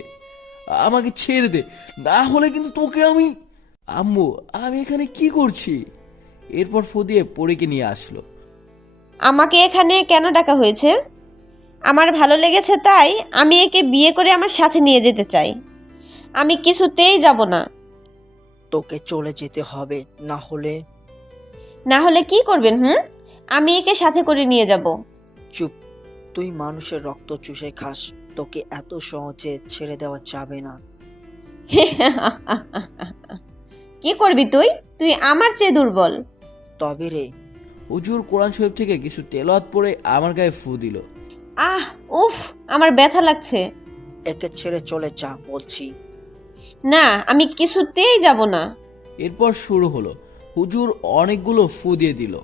আমাকে ছেড়ে দে, না হলে কিন্তু তোকে আমি। আম্মু, আমি এখানে কি করছি? এরপর ফু দিয়ে পরীকে নিয়ে আসলো। আমাকে এখানে কেন ডাকা হয়েছে? আমার ভালো লেগেছে তাই আমি একে বিয়ে করে আমার সাথে নিয়ে যেতে চাই। আমি কিছুতেই যাব না। তোকে চলে যেতে হবে, না হলে কি করবেন? আমি একে সাথে করে নিয়ে যাব। চুপ। তুই মানুষের রক্ত চুষে খাস, তোকে এত সহজে ছেড়ে দেওয়া যাবে না। কি করবি তুই? তুই আমার চেয়ে দুর্বল। তবে রে। হুজুর কোরআন শরীফ থেকে কিছু তেলাওয়াত পড়ে আমার গায়ে ফু দিল। উফ, আমার ব্যথা লাগছে। একে ছেড়ে চলে যা বলছি। না, আমি কিছুতেই যাব না। এরপর শুরু হলো। হুজুর অনেকগুলো ফু দিয়ে দিল।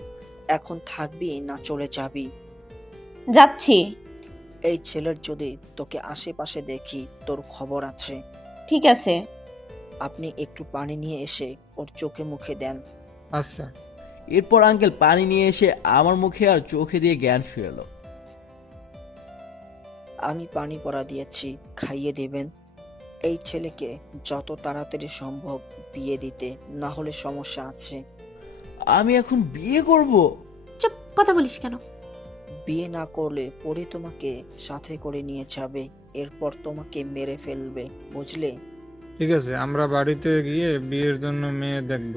এখন থাকবি না চলে যাবি? যাচ্ছি। এই ছেলের যদি তোকে আশেপাশে দেখি, তোর খবর আছে। ঠিক আছে। আপনি একটু পানি নিয়ে এসে ওর চোখে মুখে দেন। আচ্ছা। এরপর আঙ্কেল পানি নিয়ে এসে আমার মুখে আর চোখে দিয়ে জ্ঞান ফিরালো। আমি পানি পড়া দিয়েছি, খাইয়ে দেবেন। এই ছেলেকে যত তাড়াতাড়ি সম্ভব বিয়ে দিতে, না হলে সমস্যা আছে। আমি এখন বিয়ে করব? চুপ, কথা বলিস কেন? বিয়ে না করলে পরে তোমাকে সাথে করে নিয়ে যাবে, এরপর তোমাকে মেরে ফেলবে, বুঝলে? ঠিক আছে, আমরা বাড়িতে গিয়ে বিয়ের জন্য মেয়ে দেখব।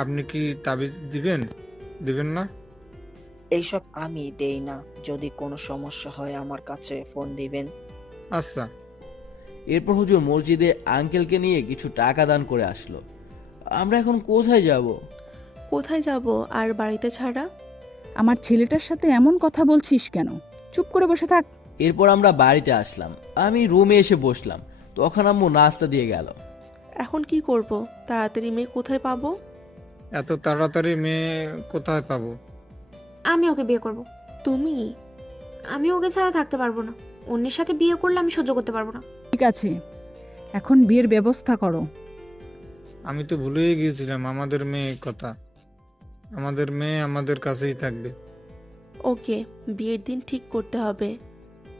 আপনি কি তাবিজ দিবেন না? এইসব আমি দেই না। যদি কোনো সমস্যা হয় আমার কাছে ফোন দিবেন। আচ্ছা। এরপর হুজুর মসজিদে আঙ্কেলকে নিয়ে কিছু টাকা দান করে আসলো। আমরা এখন কোথায় যাব? কোথায় যাব আর বাড়িতে ছাড়া? আমার ছেলেটার সাথে এমন কথা বলছিস কেন? চুপ করে বসে থাক। এরপর আমরা বাড়িতে আসলাম। আমি রুমে এসে বসলাম। তখন আম্মু নাস্তা দিয়ে গেল। এখন কি করব? তাড়াতাড়ি মেয়ে কোথায় পাবো? এত তাড়াতাড়ি মেয়ে কোথায় পাবো? আমি ওকে বিয়ে করব। তুমি? আমি ওকে ছাড়া থাকতে পারবো না। অন্যের সাথে বিয়ে করলে আমি সহ্য করতে পারবো না। ঠিক আছে, এখন বিয়ের ব্যবস্থা করো। আমি তো ভুলেই গিয়েছিলাম আমাদের মেয়ে কথা। আমাদের মেয়ে আমাদের কাছেই থাকবে। ওকে, বিয়ের দিন ঠিক করতে হবে।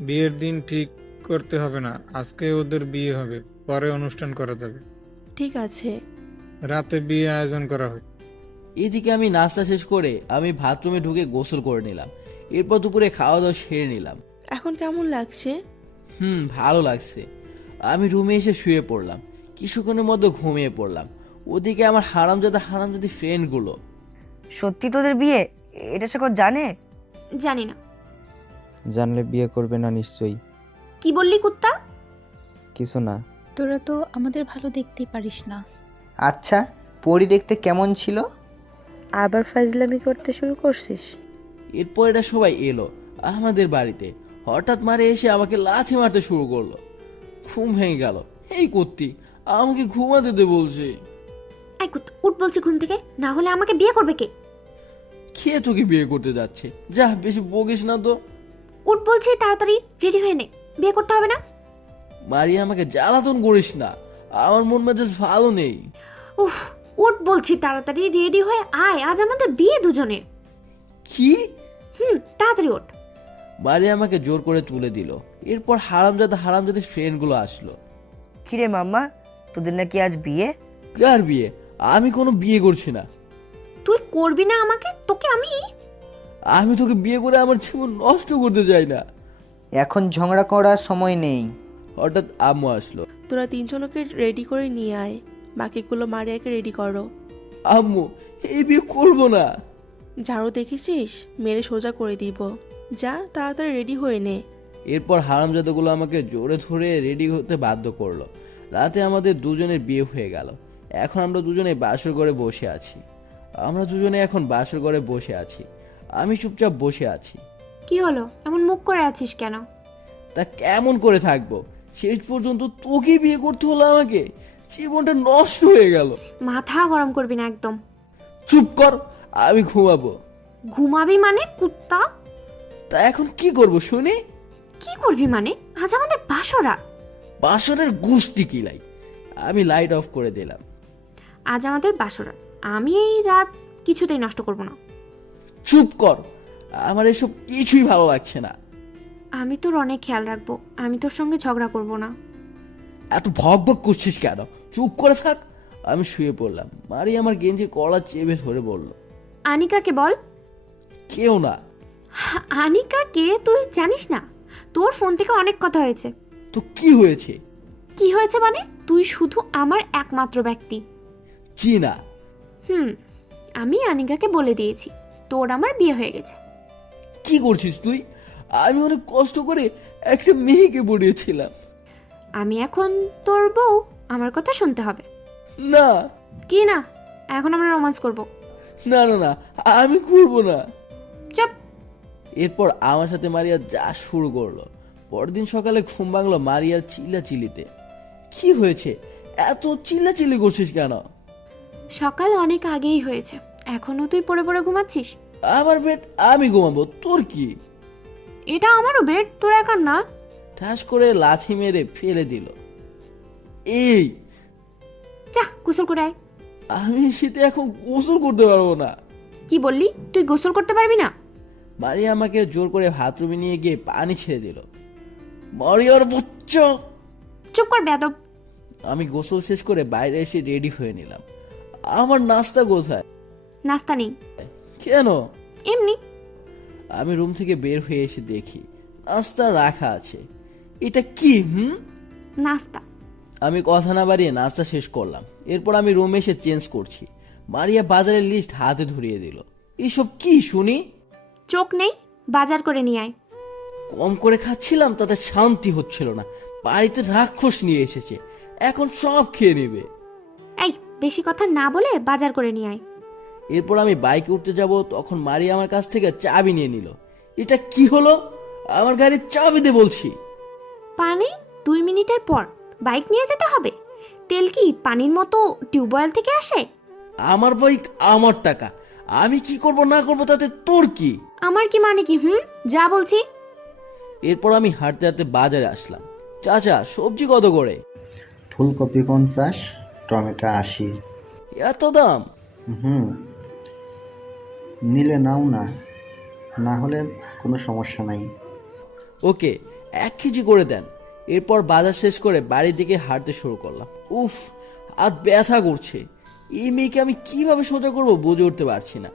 বিয়ের দিন ঠিক করতে হবে না, আজকে ওদের বিয়ে হবে, পরে অনুষ্ঠান করা যাবে। ঠিক আছে। রাতে বিয়ে আয়োজন করা হয়। এদিকে আমি নাস্তা শেষ করে আমি বাথরুমে ঢুকে গোসল করে নিলাম। এরপর দুপুরে খাওয়া দাওয়া সেরে নিলাম। এখন কেমন লাগছে? ভালো লাগছে। আমি রুমে এসে শুয়ে পড়লাম। কিছুক্ষণের মধ্যে ঘুমিয়ে পড়লাম। ওদিকে আমার হারামজাদি ফ্রেন্ডগুলো। সত্যি তোদের বিয়ে? এটা সে জানে? জানি না। জানলে বিয়ে করবে না নিশ্চয়ই। কি বললি কুত্তা? কিছু না। তোরা তো আমাদের ভালো দেখতেই পারিস না। আচ্ছা, পরি দেখতে কেমন ছিল? আবার ফাজলামি করতে শুরু করছিস? এরপর এটা সবাই এলো আমাদের বাড়িতে। হঠাৎ মারে এসে আমাকে লাথি মারতে শুরু করলো। ঘুম ভেঙে গেল। এই কুত্তি, আমাকে ঘুমাতে দে বলছে। এই কুত্তা, উঠ বলছি ঘুম থেকে, না হলে আমাকে বিয়ে করবে কে? খেয়ে তোকে বিয়ে করতে যাচ্ছে। যা, বেশি বকিস না তো। উঠ বলছি, তাড়াতাড়ি রেডি হয়ে নে, বিয়ে করতে হবে না? মারিয়া, আমাকে জ্বালাতন করিস না, আমার মন মেজাজ ভালো নেই। উফ, উঠ বলছি, তাড়াতাড়ি রেডি হয়ে আয়, আজ আমাদের বিয়ে দুজনের। কি? তাড়াতাড়ি ওঠ। মারিয়া আমাকে জোর করে তুলে দিল। এরপর হারামজাদা ফ্রেন্ডগুলো আসলো। কিরে মাম্মা, তোদের নাকি আজ বিয়ে? কার বিয়ে? আমি কোনো বিয়ে করছি না। তুই করবি না আমাকে? তোকে আমি তোকে বিয়ে করে আমার জীবন নষ্ট করতে চাই না। এখন ঝগড়া করার সময় নেই। হঠাৎ আম্মু আসলো। তোরা তিনজনকে রেডি করে নিয়ে আয়, বাকিগুলো মারিয়াকে রেডি করো। আম্মু, এই বিয়ে করবো না। ঝাড়ু দেখেছিস? মেরে সোজা করে দিব। যা, তাড়াতাড়ি রেডি হয়ে নে। এরপর হারামজাদাগুলো আমাকে জোরে ধরে রেডি হতে বাধ্য করলো। রাতে আমাদের দুজনের বিয়ে হয়ে গেল। এখন আমরা দুজনে বাসর ঘরে বসে আছি। আমি চুপচাপ বসে আছি। কি হলো, এমন মুখ করে আছিস কেন? তা কেমন করে থাকবো? শেষ পর্যন্ত তোকে বিয়ে করতে হলো আমাকে। জীবনটা নষ্ট হয়ে গেল। মাথা গরম করবি না একদম। চুপ কর, আমি ঘুমাবো। ঘুমাবি মানে কুত্তা? তা এখন কি করব শুনি? কি করবি মানে? আজ আমাদের বাসরা। বাসরের গোষ্ঠী কিলাই। আমি লাইট অফ করে দিলাম। আজ আমাদের বাসরা, আমি এই রাত কিছুতেই নষ্ট করব না। চুপ কর, আমার এসব কিছুই ভালো লাগছে না। আমি তোর অনেক খেয়াল রাখবো, আমি তোর সঙ্গে ঝগড়া করব না। এত ভক ভক করছিস কেন? চুপ করে থাক। আমি শুয়ে পড়লাম। মারি আমার গেঞ্জির কলার চেপে ধরে বলল, আনিকাকে বল। কেউ না। আনিকাকে তুই জানিস না? তোর ফোন থেকে অনেক কথা হয়েছে। তো কি হয়েছে? কি হয়েছে মানে? তুই শুধু আমার একমাত্র ব্যক্তি। চিনা? আমি আনিকাকে বলে দিয়েছি তোর আমার বিয়ে হয়ে গেছে। কি করছিস তুই? আমি অনেক কষ্ট করে একটা মেয়েকে পড়িয়েছিলাম। আমি এখন তোর বউ, আমার কথা শুনতে হবে। না। কি না? এখন আমরা রোমান্স করব। না না না, আমি করবো না। চুপ। এরপর আমার সাথে মারিয়া যা শুরু করলো। পরদিন সকালে ঘুম ভাঙলো মারিয়ার চিল্লাচিল্লিতে। কি হয়েছে? এত চিল্লাচিল্লি করছিস কেন? সকাল অনেক আগেই হয়েছে, এখনো তুই পড়ে পড়ে ঘুমাচ্ছিস? আমার বেড, আমি ঘুমাবো, তোর কি? এটা আমারও বেড, তোর একার না। ঠাস করে লাথি মেরে ফেলে দিল। এই, যা গোসল করে আয়। আমি শীতে এখন গোসল করতে পারবো না। কি বললি? তুই গোসল করতে পারবি না? মারিয়া আমাকে জোর করে বাথরুমে নিয়ে গিয়ে পানি ছেড়ে দিল। মারিয়ার বাচ্চা। চুপ কর বেয়াদব। আমি গোসল শেষ করে বাইরে এসে রেডি হয়ে নিলাম। আমার নাস্তা কোথায়? নাস্তা নেই। কেন? এমনি। আমি রুম থেকে বের হয়ে এসে দেখি নাস্তা রাখা আছে। এটা কি? নাস্তা। আমি কথা না বাড়িয়ে নাস্তা শেষ করলাম। এরপর আমি রুমে এসে চেঞ্জ করছি। মারিয়া বাজারের লিস্ট হাতে ধরিয়ে দিল। এসব কি শুনি? চোখ নেই, বাজার করে নিয়ে আয়। কম করে খাচ্ছিলাম, তাতে শান্তি হচ্ছিল না। বাড়িতে রাক্ষস নিয়ে এসেছে, এখন সব খেয়ে নেবে। এই, বেশি কথা না বলে বাজার করে নিয়ে আয়। এরপর আমি বাইকে উঠতে যাব, তখন মারিয়া আমার কাছ থেকে চাবি নিয়ে নিল। এটা কি হলো? আমার গাড়ির চাবি দে বলছি। পানি 2 মিনিটের পর বাইক নিয়ে যেতে হবে? তেল কি পানির মতো টিউবওয়েল থেকে আসে? আমার বাইক, আমার টাকা, আমি কি করব না করব তাতে তোর কি? আমার কি মানে কি? যা বলছি। এরপর আমি হাঁটতে হাঁটতে বাজারে আসলাম। চাচা, সবজি কত করে? ফুলকপি 50, টমেটো 80। এত দাম? নিলে নাও না, না হলে কোনো সমস্যা নাই। ওকে, 1 কেজি করে দেন। এরপর বাজার শেষ করে বাড়ির দিকে হাঁটতে শুরু করলাম। উফ, হাত ব্যথা করছে। এই মেয়েকে আমি কিভাবে সোজা করবো বুঝে উঠতে পারছি না।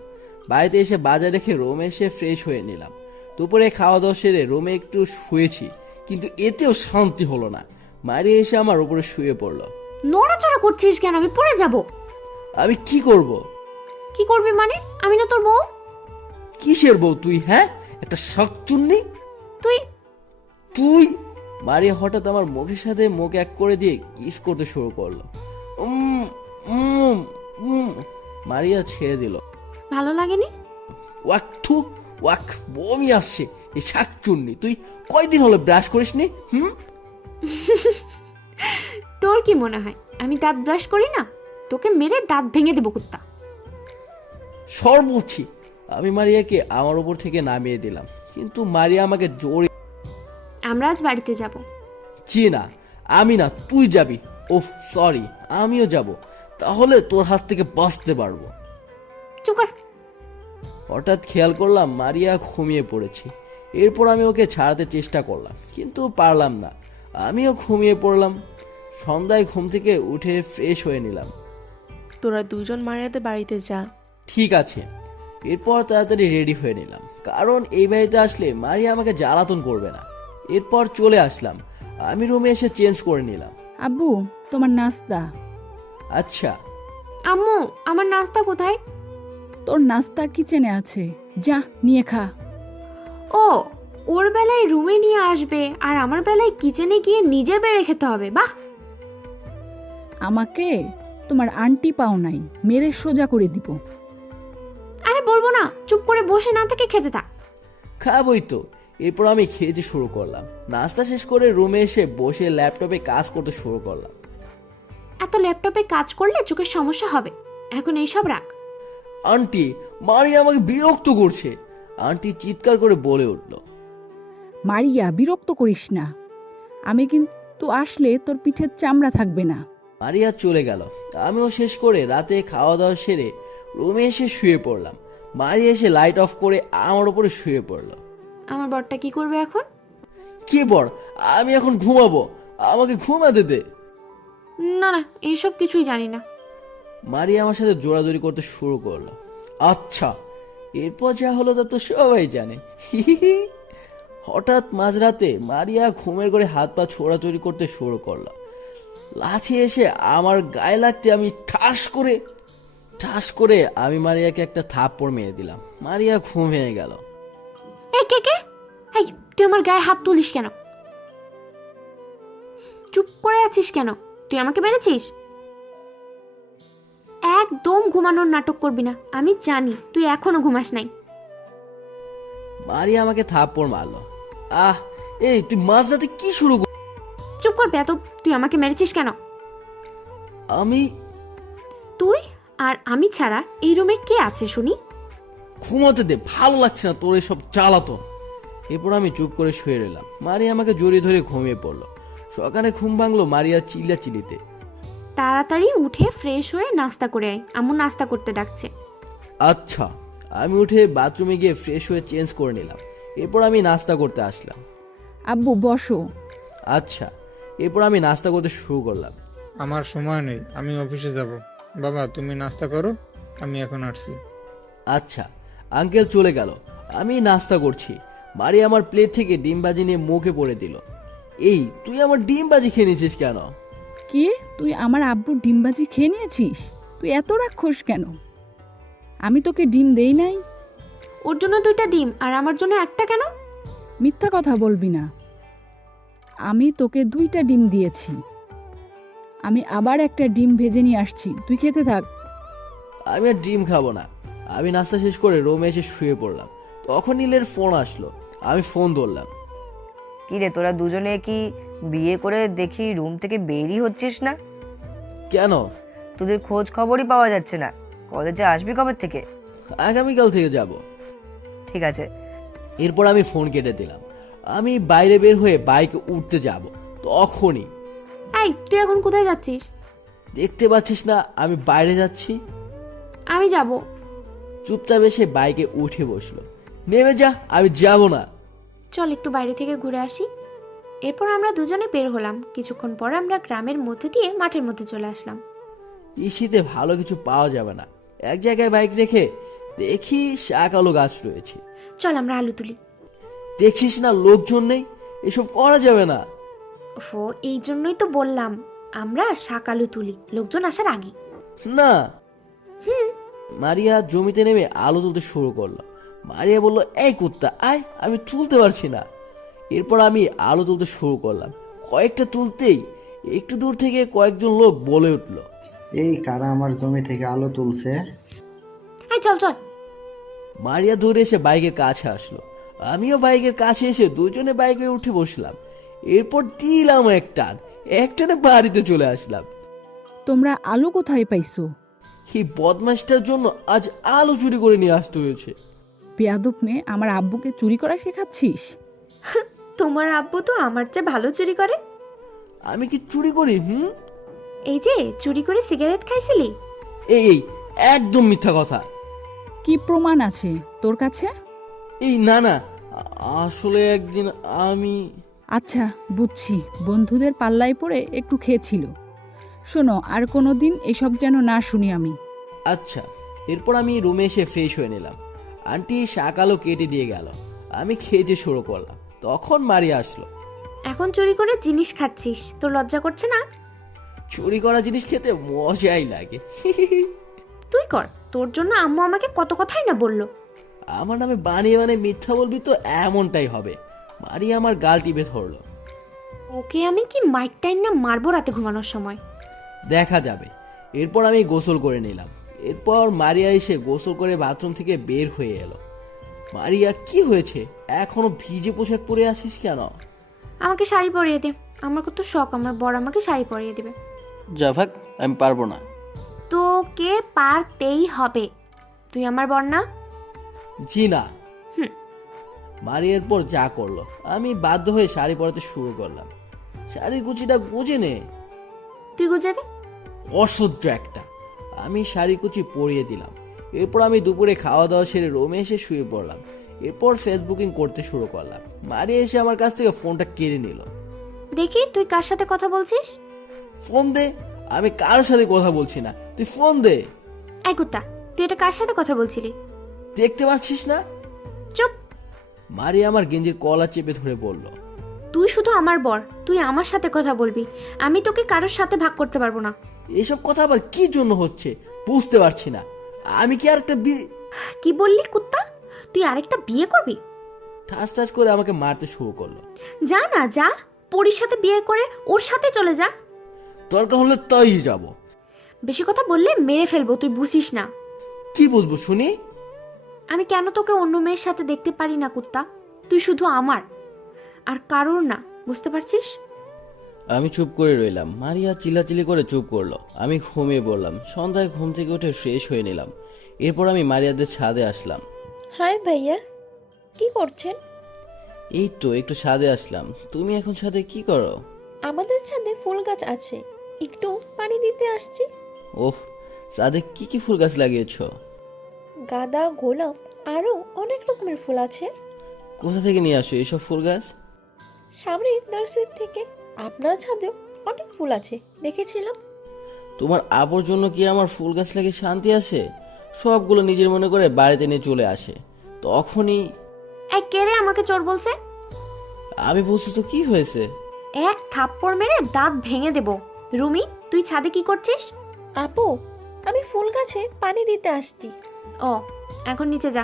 বাড়িতে এসে বাজার রেখে রুমে এসে ফ্রেশ হয়ে নিলাম। দুপুরে খাওয়া দাওয়া সেরে রুমে একটু শুয়েছি, কিন্তু এতেও শান্তি হলো না। মারিয়া এসে আমার উপরে শুয়ে পড়লো। নড়াচড়া করছিস কেন? আমি পড়ে যাব। আমি কি করব? কি করবি মানে? আমি না তোর বউ? কিসের বউ তুই? হ্যাঁ, একটা শাকচুন্নি। তুই মারিয়া হঠাৎ আমার মুখের সাথে মুখ এক করে দিয়ে কিস করতে শুরু করলো। মারিয়া ছেড়ে দিল। ভালো লাগেনি? ওয়াক থু, ওয়াক, বমি আসছে। এই শাকচুন্নি, তুই কয়দিন হলো ব্রাশ করিসনি? তোর কি মনে হয় আমি দাঁত ব্রাশ করি না? তোকে মেরে দাঁত ভেঙে দেবো কুত্তা। সর বলছি, আমি মারিয়াকে আমার উপর থেকে নামিয়ে দিলাম, কিন্তু মারিয়া আমাকে জোরে। আমরা আজ বাড়িতে যাব। জি না, আমি না, তুই যাবি। ওহ সরি, আমিও যাব, তাহলে তোর হাত থেকে বাঁচতে পারবো। চুপ কর। হঠাৎ খেয়াল করলাম মারিয়া ঘুমিয়ে পড়েছে। এরপর আমি ওকে ছাড়াতে চেষ্টা করলাম, কিন্তু পারলাম না। আমিও ঘুমিয়ে পড়লাম। সন্ধ্যায় ঘুম থেকে উঠে ফ্রেশ হয়ে নিলাম। তোরা দুজন মারিয়াদের বাড়িতে যা। ঠিক আছে। এরপর তাড়াতাড়ি রেডি হয়ে নিলাম, কারণ এই বাড়িতে আসলে মারিয়া আমাকে জ্বালাতন করবে না। এরপর চলে আসলাম। আমি রুমে এসে চেঞ্জ করে নিলাম। আব্বু, তোমার নাস্তা। আচ্ছা। আম্মু, আমার নাস্তা কোথায়? তোর নাস্তা কিচেনে আছে, যা নিয়ে খা। ও, ওর বেলায় রুমে নিয়ে আসবে আর আমার বেলায় কিচেনে গিয়ে নিজের বেড়ে খেতে হবে। বাহ! আমাকে তোমার আন্টি পাও নাই, মেরে সোজা করে দিব। আরে বলবো না, চুপ করে বসে না থেকে খেতে থাক। খাবই তো। এরপর আমি খেতে শুরু করলাম। নাস্তা শেষ করে রুমে এসে বসে ল্যাপটপে কাজ করতে শুরু করলাম। এত ল্যাপটপে কাজ করলে চোখের সমস্যা হবে, এখন এইসব রাখ। আন্টি, মারিয়া আমাকে বিরক্ত করছে। আন্টি চিৎকার করে বলে উঠল। মারিয়া, বিরক্ত করিস না, আমি কিন্তু আসলে তোর পিঠের চামড়া থাকবে না। মারিয়া চলে গেল। আমিও শেষ করে রাতে খাওয়া দাওয়া সেরে রুমে এসে শুয়ে পড়লাম। মারিয়া এসে লাইট অফ করে আমার উপরে শুয়ে পড়ল। আমার বরটা কি করবে এখন? কি বর? আমি এখন ঘুমাবো, আমাকে ঘুমাতে দে। না না, এইসব কিছুই জানি না। মারিয়া আমার সাথে জোরাজোরি করতে শুরু করলো। আচ্ছা, এরপর যা হলো তা তো সবাই জানে। হঠাৎ মাঝরাতে মারিয়া ঘুমের ঘরে হাত পা ছোড়াছড়ি করতে শুরু করলো। লাথি এসে আমার গায়ে লাগতে আমি ঠাস করে আমি মারিয়াকে একটা থাপ্পড় মেরে দিলাম। মারিয়া ঘুম ভেঙে গেল। এই কে কে? এই, তুই আমার গায়ে হাত তুলিস কেন? চুপ করে আছিস কেন? তুই আমাকে মেরেছিস? একদম ঘুমানোর নাটক করবি না, আমি জানি তুই এখনো ঘুমাস নাই। মারিয়া আমাকে থাপ্পড় মারলো। এই তুই মাঝরাতে কি শুরু কর? চুপ কর বেয়াদব, তুই আমাকে মেরেছিস কেন? আমি? তুই আর আমি ছাড়া এই রুমে কে আছে শুনি? ঘুমাতে দে, ভালো লাগছে না তোর এসব জ্বালাতন। এরপর আমি চুপ করে শুয়ে রইলাম। মারিয়া আমাকে জড়িয়ে ধরে ঘুমিয়ে পড়লো। সকালে ঘুম ভাঙলো মারিয়া চিল্লাচিল্লিতে। তাড়াতাড়ি উঠে ফ্রেশ হয়ে নাস্তা করে আয়, আম্মু নাস্তা করতে ডাকছে। আচ্ছা। আমি উঠে বাথরুমে গিয়ে ফ্রেশ হয়ে চেঞ্জ করে নিলাম। এরপর আমি নাস্তা করতে আসলাম। আব্বু বসো। আচ্ছা। এরপর আমি নাস্তা করতে শুরু করলাম। আমার সময় নেই, আমি অফিসে যাব। বাবা, তুমি নাস্তা করো, আমি এখন আসছি। আচ্ছা। আঙ্কেল চলে গেল। আমি নাস্তা করছি। মারিয়া আমার প্লেট থেকে ডিম ভাজি নিয়ে মুখে পড়ে দিল। এই, তুই আমার ডিম ভাজি খেয়ে নিয়েছিস কেন? কি, তুই আমার আব্বুর ডিমবাজি খেয়ে নিয়েছিস? তুই এত রাক্ষস কেন? আমি তোকে ডিম দেই নাই। ওর জন্য 2টা ডিম আর আমার জন্য একটা কেন? মিথ্যা কথা বলবি না, আমি তোকে 2টা ডিম দিয়েছি। আমি আবার একটা ডিম ভেজে নিয়ে আসছি, তুই খেতে থাক। আমি আর ডিম খাবো না। আমি নাস্তা শেষ করে রুমে এসে শুয়ে পড়লাম। তখন নীলের ফোন আসলো। আমি ফোন ধরলাম। কি রে, তোরা দুজনে কি বিয়ে করে দেখি রুম থেকে বেরই হচ্ছিস না? কেন? তোদের খোঁজ খবরই পাওয়া যাচ্ছে না। কলেজে আসবি কবে থেকে? আগামীকাল থেকে যাব। ঠিক আছে। এরপর আমি ফোন কেটে দিলাম। আমি বাইরে বের হয়ে বাইকে উঠতে যাব, তখনই। এই, তুই এখন কোথায় যাচ্ছিস? দেখতে পাচ্ছিস না আমি বাইরে যাচ্ছি? আমি যাব। চুপচাপ এসে বাইকে উঠে বসলো। নেমে যা, আমি যাব না। চল একটু বাইরে থেকে ঘুরে আসি। এরপর আমরা দুজনে বের হলাম। কিছুক্ষণ পর আমরা গ্রামের মধ্যে দিয়ে মাঠের মধ্যে চলে আসলাম। এই শীতে ভালো কিছু পাওয়া যাবে না। এক জায়গায় বাইক রেখে দেখি শাক আলু গাছ রয়েছে। চল আমরা আলু তুলি। দেখছিস না লোকজন নেই, এসব করা যাবে না। ওফো, এই জন্যই তো বললাম আমরা শাক আলু তুলি লোকজন আসার আগে। না। মারিয়া জমিতে নেমে আলু তুলতে শুরু করলো। মারিয়া বলল, এই কুত্তা আয়, আমি তুলতে পারছি না। এরপর আমি আলু তুলতে শুরু করলাম। কয়েকটা তুলতেই একটু দূর থেকে কয়েকজন লোক বলে উঠলো, এই কারা আমার জমি থেকে আলু তুলছে? এই চল চল। মারিয়া ধরে এসে বাইকের কাছে আসলো। আমিও বাইকের কাছে এসে দুজনে বাইকে উঠে বসলাম। এরপর দিলাম এক টানে বাড়িতে চলে আসলাম। তোমরা আলু কোথায় পাইছো? এই বদমাসটার জন্য আজ আলু চুরি করে নিয়ে আসতে হয়েছে। বেয়াদব মেয়ে, আমার আব্বুকে চুরি করা শেখাচ্ছিস? তোমার আব্বু তো আমার চেয়ে ভালো চুরি করে। আমি কি চুরি করি? এই যে চুরি করে সিগারেট খাইছিলি। এই এই একদম মিথ্যা কথা। কি প্রমাণ আছে তোর কাছে? এই না না, আসলে একদিন আমি... আচ্ছা বুঝছি, বন্ধুদের পাল্লায় পড়ে একটু খেয়েছিল। শোনো, আর কোনো দিন এসব যেন না শুনি আমি। আচ্ছা। এরপর আমি রুমে এসে ফ্রেশ হয়ে নিলাম। আন্টি শাকালও কেটে দিয়ে গেল। আমি খেতে শুরু করলাম, তখন মারিয়া আসলো। এখন চুরি করে জিনিস খাচ্ছিস, তোর লজ্জা করছে না? চুরি করা জিনিস খেতে মজাই লাগে। তুই কর, তোর জন্য আম্মু আমাকে কত কথাই না বললো। আমার নামে বানিয়ে বানিয়ে মিথ্যা বলবি তো এমনটাই হবে। মারিয়া আমার গাল টিপে ধরলো। ওকে আমি কি মাইক টাইম না মারবো রাতে ঘুমানোর সময়। দেখা যাবে। এরপর আমি গোসল করে নিলাম। এরপর মারিয়া এসে গোসল করে বাথরুম থেকে বের হয়ে এলো। মারিয়া, কি হয়েছে? এখনো ভিজে পোশাক পরে আসিস কেন? আমাকে শাড়ি পরিয়ে দে, আমার কত শখ আমার বর আমাকে শাড়ি পরিয়ে দেবে। যা ভাগ, আমি পারবো না। তোকে পারতেই হবে, তুই আমার বর না। জি না। মারিয়া এরপর যা করলো, আমি বাধ্য হয়ে শাড়ি পরাতে শুরু করলাম। শাড়ির কুচিটা গুজে নে। তুই গুজে দে। অসহ্য একটা। আমি শাড়ি কুচি পরিয়ে দিলাম। এরপর আমি দুপুরে খাওয়া দাওয়া সেরে রুমে এসে শুয়ে পড়লাম। এরপর ফেসবুকিং করতে শুরু করলাম। মারিয়া এসে আমার কাছ থেকে ফোনটা কেড়ে নিল। দেখি তুই কার সাথে কথা বলছিস। ফোন দে। আমি কারোর সাথে কথা বলছি না, তুই ফোন দে। এই কুত্তা, তুই এটা কার সাথে কথা বলছিলি? দেখতে পাচ্ছিস না? চুপ। মারিয়া আমার গেঞ্জির কলার চেপে ধরে বলল, তুই শুধু আমার বর, তুই আমার সাথে কথা বলবি, আমি তোকে কারোর সাথে ভাগ করতে পারবো না। এসব কথা আবার কি জন্য হচ্ছে বুঝতে পারছি না। আমি কি আর একটা কি বললি কুত্তা? তুই আরেকটা বিয়ে করবি? ঠাস ঠাস করে আমাকে মারতে শুরু করলো। যা না যা, পরির সাথে বিয়ে করে ওর সাথে চলে যা। দরকার হলে তাই যাব। বেশি কথা বললে মেরে ফেলবো, তুই বুঝিস না। কি বুঝবো শুনি? আমি কেন তোকে অন্য মেয়ের সাথে দেখতে পারি না কুত্তা? তুই শুধু আমার আর কারোর না, বুঝতে পারছিস? আমি চুপ করে রইলাম। মারিয়া চিল্লাচিল্লি করে চুপ করলো। আমি ঘুমিয়ে পড়লাম। সন্ধ্যায় ঘুম থেকে উঠে ফ্রেশ হয়ে নিলাম। এরপর আমি মারিয়াদের ছাদে আসলাম। হাই ভাইয়া, কি করছেন? এই তো একটু ছাদে আসলাম। তুমি এখন ছাদে কি করো? আমাদের ছাদে ফুল গাছ আছে, একটু পানি দিতে আসছি। ওহ, ছাদে কি কি ফুল গাছ লাগিয়েছো? গাঁদা, গোলাপ আরো অনেক রকমের ফুল আছে। কোথা থেকে নিয়ে আসো এইসব ফুল গাছ? সামনের নার্সারি থেকে। আপনার ছাদেও অনেক ফুল আছে, দেখেছিলাম। তোমার আবর জন্য কি আমার ফুল গাছ লাগে শান্তি আসে? সবগুলো নিজের মনে করে বাড়িতে নিয়ে চলে আসে। তখনই এক কে রে আমাকে চোর বলছে? আমি বলছি তো কি হয়েছে? এক থাপ্পড় মেরে দাঁত ভেঙে দেব। রুমি, তুই ছাদে কি করছিস? আপু, আমি ফুল গাছে পানি দিতে আসছি। ও, এখন নিচে যা।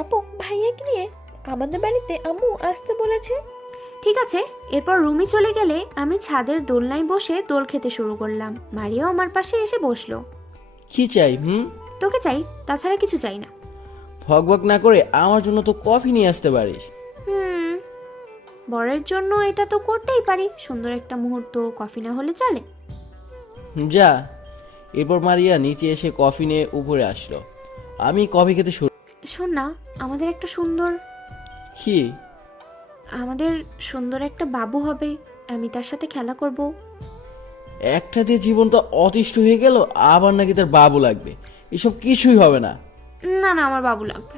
আপু, ভাইয়াকে নিয়ে আমাদের বাড়িতে আম্মু আসতে বলেছে। ঠিক আছে। এরপর রুমি চলে গেলে আমি ছাদের দোলনায় বসে দোল খেতে শুরু করলাম। মারিয়াও আমার পাশে এসে বসলো। কি চাই? তোকে চাই, তাছাড়া কিছু চাই না। ভগভগ না করে আমার জন্য তো কফি নিয়ে আসতে পারিস। বরের জন্য এটা তো করতেই পারি, সুন্দর একটা মুহূর্ত, কফি না হলে চলে? যা। এরপর মারিয়া নিচে এসে কফি নিয়ে উপরে আসলো। আমি কফি খেতে শুরু। শোন না, আমাদের একটা সুন্দর একটা বাবু হবে, আমি তার সাথে খেলা করব। একটা দিয়ে জীবনটা অতিষ্ঠ হয়ে গেল, আবার নাকি তার বাবু লাগবে। এসব কিছুই হবে না। না না, আমার বাবু লাগবে।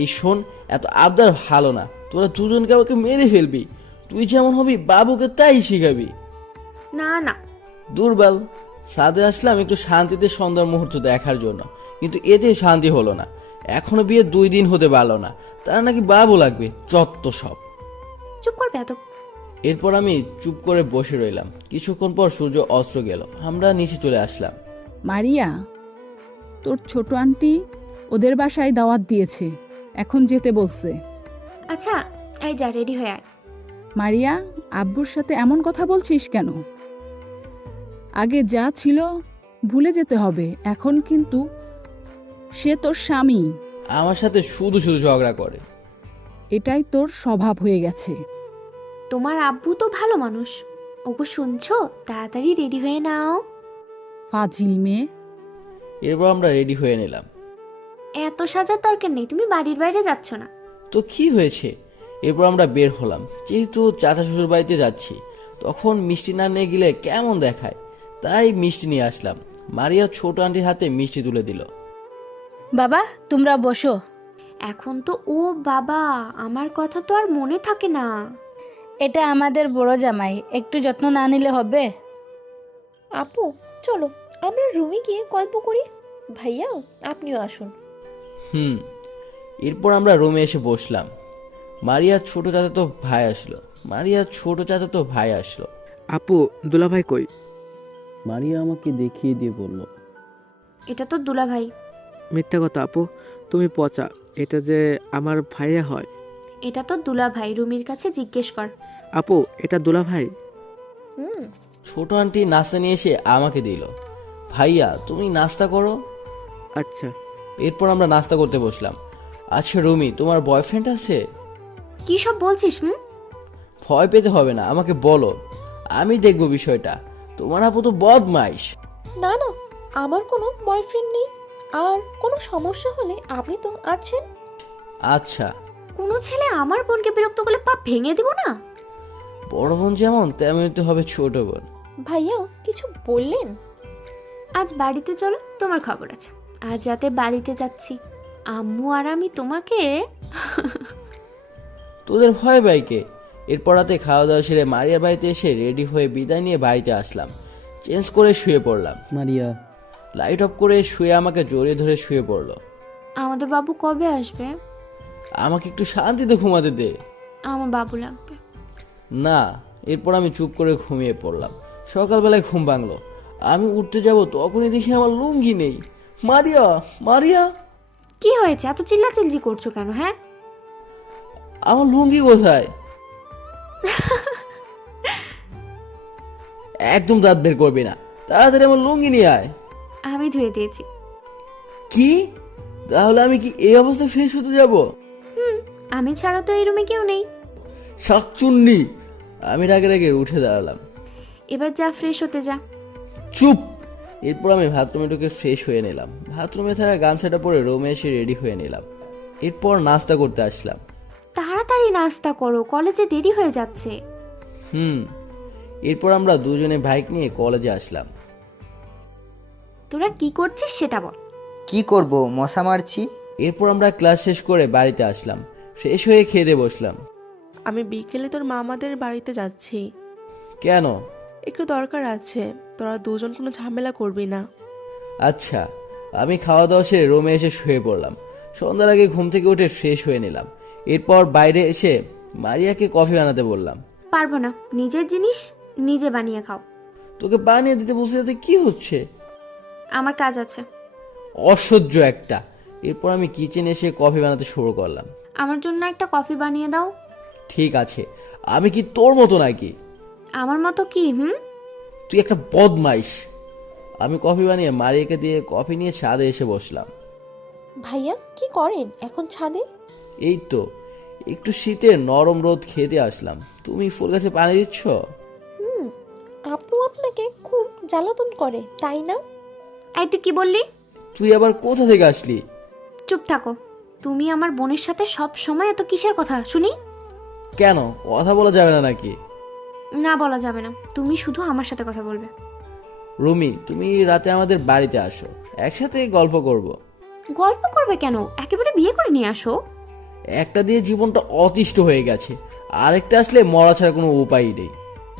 এই শোন, এত আবদার ভালো না। তোরা দুজনকে আমাকে মেরে ফেলবি। তুই যেমন হবি বাবুকে তাই শিখাবি। না না, দুর্বল। ছাদে আসলাম একটু শান্তিতে সন্ধ্যার মুহূর্ত দেখার জন্য, কিন্তু এতে শান্তি হলো না। এখনো বিয়ে 2 দিন হতে পারলো না, তার নাকি বাবু লাগবে। চত্ব সব। চুপ কর বেয়াদব। এরপর আমি চুপ করে বসে রইলাম। কিছুক্ষণ পর সূর্য অস্ত গেল। আমরা নিচে চলে আসলাম। মারিয়া, তোর ছোট আন্টি ওদের বাসায় দাওয়াত দিয়েছে, এখন যেতে বলছে। আচ্ছা, এই যা, রেডি হয়ে আয়। মারিয়া, আব্বুর সাথে এমন কথা বলছিস কেন? আগে যা ছিল ভুলে যেতে হবে। এখন কিন্তু সে তোর স্বামী। আমার সাথে শুধু শুধু ঝগড়া করে। এটাই তোর স্বভাব হয়ে গেছে। তোমার আব্বু তো ভালো মানুষ। ওগো শুনছো, তাড়াতাড়ি রেডি হয়ে নাও। ফাজিল মেয়ে। এরপর আমরা রেডি হয়ে নিলাম। এত সাজার দরকার নেই, তুমি বাড়ির বাইরে যাচ্ছ না। তো কি হয়েছে? এরপর আমরা বের হলাম। যেহেতু চাচা শ্বশুর বাড়িতে যাচ্ছি, তখন মিষ্টি না নিয়ে গেলে কেমন দেখায়, তাই মিষ্টি নিয়ে আসলাম। মারিয়া ছোট আন্টির হাতে মিষ্টি তুলে দিল। বাবা তোমরা বসো। এখন তো ও বাবা, আমার কথা তো আর মনে থাকে না। এটা আমাদের বড় জামাই, একটু যত্ন না নিলে হবে? আপু চলো আমরা রুমে গিয়ে গল্প করি। ভাইয়া আপনিও আসুন। এরপর আমরা রুমে এসে বসলাম। মারিয়ার ছোট চাচাতো ভাই আসলো। আপু দুলাভাই কই? মারিয়া আমাকে দেখিয়ে দিয়ে বলল, এটা তো দুলা ভাই। মিথ্যা কথা আপু, তুমি পচা। এটা যে আমার ভাইয়া হয়। এটা তো দুলা ভাই, রুমির কাছে জিজ্ঞেস কর। আপু এটা দুলাভাই। ছোট আন্টি নাস্তা নিয়ে এসে আমাকে দিল। ভাইয়া তুমি নাস্তা করো। আচ্ছা। এরপর আমরা নাস্তা করতে বসলাম। আচ্ছা রুমি, তোমার বয়ফ্রেন্ড আছে? কি সব বলছিস? ভয় পেতে হবে না, আমাকে বলো, আমি দেখবো বিষয়টা। তোমার আপু তো বদমাইশ। না না, আমার কোনো বয়ফ্রেন্ড নেই। আর কোনো সমস্যা হলে আপনি তো আছেন। আচ্ছা। কোনো ছেলে আমার বোনকে বিরক্ত করলে পা ভেঙে দিব না। বড় বোন যেমন তেমনই তো হবে ছোট বোন। ভাইয়া কিছু বললেন? আজ বাড়িতে চলো, তোমার খবর আছে। আজ রাতে বাড়িতে যাচ্ছি, আম্মু আর আমি তোমাকে। তোদের ভয় বাইকে। এরপর রাতে খাওয়া দাওয়া সেরে মারিয়ার বাড়িতে এসে রেডি হয়ে বিদায় নিয়ে বাড়িতে আসলাম। চেঞ্জ করে শুয়ে পড়লাম। মারিয়া লাইট অফ করে শুয়ে আমাকে জড়িয়ে ধরে শুয়ে পড়লো। আমাদের বাবু কবে আসবে? আমাকে একটু শান্তিতে ঘুমাতে দে। আমার বাবু লাগবে না। এরপর আমি চুপ করে ঘুমিয়ে পড়লাম। সকালবেলায় ঘুম ভাঙলো। আমি উঠতে যাব, তখনই দেখি আমার লুঙ্গি নেই। মারিয়া, মারিয়া! কি হয়েছে? এত চিল্লাচিল্লি করছো কেন? হ্যাঁ, আমার লুঙ্গি কোথায়? একদম দাঁত বের করবি না, তাড়াতাড়ি আমার লুঙ্গি নিয়ে আয়। আমি ধুয়ে দিয়েছি। কি? তাহলে আমি কি এই অবস্থায় ফ্রেশ হতে যাব? আমি ছাড়া তো এই রুমে কেউ নেই। শাকচুন্নি! আমি রাগে রাগে উঠে দাঁড়ালাম। এবার যা, ফ্রেশ হতে যা। চুপ! এরপর আমি বাথরুমে ঢুকে ফ্রেশ হয়ে নিলাম। বাথরুমে থাকা গামছাটা পরে রুমে এসে রেডি হয়ে নিলাম। এরপর নাস্তা করতে আসলাম। তাড়াতাড়ি নাস্তা করো, কলেজে দেরি হয়ে যাচ্ছে। এরপর আমরা দুজনে বাইক নিয়ে কলেজে আসলাম। তোরা কি করছিস সেটা বল। কি করব, মশা মারছি। এরপর আমরা ক্লাস শেষ করে বাড়িতে আসলাম। ফ্রেশ হয়ে খেয়ে দিয়ে বসলাম। আমি বিকেলে তোর মামাদের বাড়িতে যাচ্ছি। কেন? একটু দরকার আছে, তোরা দুজন কোনো ঝামেলা করবি না। আচ্ছা। আমি খাওয়া দাওয়া সেরে রুমে এসে শুয়ে পড়লাম। সন্ধ্যার আগে ঘুম থেকে উঠে ফ্রেশ হয়ে নিলাম। এরপর বাইরে এসে মারিয়াকে কফি বানাতে বললাম। পারবো না, নিজের জিনিস নিজে বানিয়ে খাও। তোকে বানিয়ে দিতে বসে যাতে কি হচ্ছে? আমার কাজ আছে। অসহ্য একটা। এরপর আমি কিচেনে এসে কফি বানাতে শুরু করলাম। আমার জন্য একটা কফি বানিয়ে দাও। ঠিক আছে। আমি কি তোর মতো নাকি? আমার মতো কি? তুই একটা বদমাইশ। আমি কফি বানিয়ে মারিয়াকে দিয়ে কফি নিয়ে ছাদে এসে বসলাম। ভাইয়া কি করেন এখন ছাদে? এই তো একটু শীতের নরম রোদ খেতে আসলাম। তুমি ফুল গাছে পানি দিচ্ছ? আপু আপনাকে খুব জ্বালাতন করে, তাই না? এই তুই কি বললি? তুই আবার কোথা থেকে আসলি? চুপ থাকো। তুমি আমার বোনের সাথে সব সময় এত কিসের কথা শুনি? কেন, কথা বলা যাবে না নাকি? না, বলা যাবে না। তুমি শুধু আমার সাথে কথা বলবে। রুমি, তুমি রাতে আমাদের বাড়িতে আসো, একসাথে গল্প করব। গল্প করবে কেন? একেবারে বিয়ে করে নিয়ে আসো। একটা দিয়ে জীবনটা অতিষ্ঠ হয়ে গেছে, আরেকটা আসলে মরা ছাড়া কোনো উপায় নেই।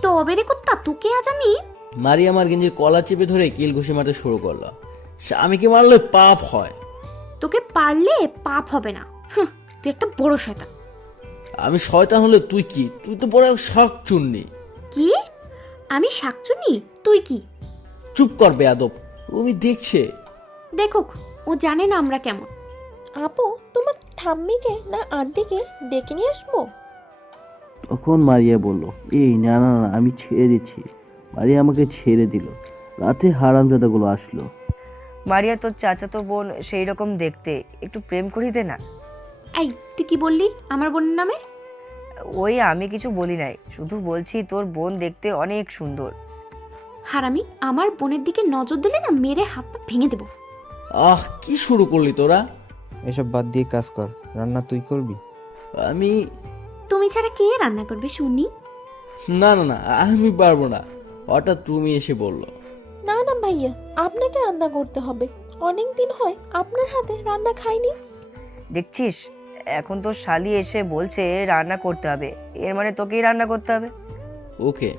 তো অবেরে কুত্তা, তোকে আজ আমি। মারিয়া আমার গেঞ্জির কলার চেপে ধরে কিল ঘুষি মারতে শুরু করলো। স্বামীকে মারলে পাপ হয়। তোকে পারলে পাপ হবে না। তুই একটা বড় শয়তান। আমি শয়তান হলে তুই কি? তুই তো বড় শাকচুন্নি। কি? আমি শাকচুন্নি? তুই কি? চুপ কর বেয়াদব। রুমি দেখছে। দেখুক, ও জানে না আমরা কেমন। আপু তোমার ঠাম্মিকে না আন্টিকে ডেকে নিয়ে আসবো? তখন মারিয়া বলল, এই না না না, আমি ছেড়ে দিচ্ছি। মারিয়া আমাকে ছেড়ে দিল। রাতে হারামজাদাগুলো আসলো। মারিয়া তোর চাচাতো বোন সেই রকম দেখতে, একটু প্রেম করিতে না। এই তুই কি বললি আমার বোনের নামে? ওই আমি কিছু বলি নাই, শুধু বলছি তোর বোন দেখতে অনেক সুন্দর। হারামি, আমার বোনের দিকে নজর দিলে না মেরে হাত পা ভেঙে দেব। কি শুরু করলি তোরা? এসব বাদ দিয়ে কাজ কর। রান্না তুই করবি? আমি তুমি ছাড়া কে রান্না করবে শুনি? না না না, আমি পারবো না। হঠাৎ তুমি এসে বললো। না না ভাইয়া, আপনাকে রান্না করতে হবে। অনেক দিন হয় আপনার হাতে রান্না খাইনি। দেখছিস, এখন তো শালি এসে বলছে রান্না করতে হবে, এর মানে তোকেই রান্না করতে হবে। ওকে।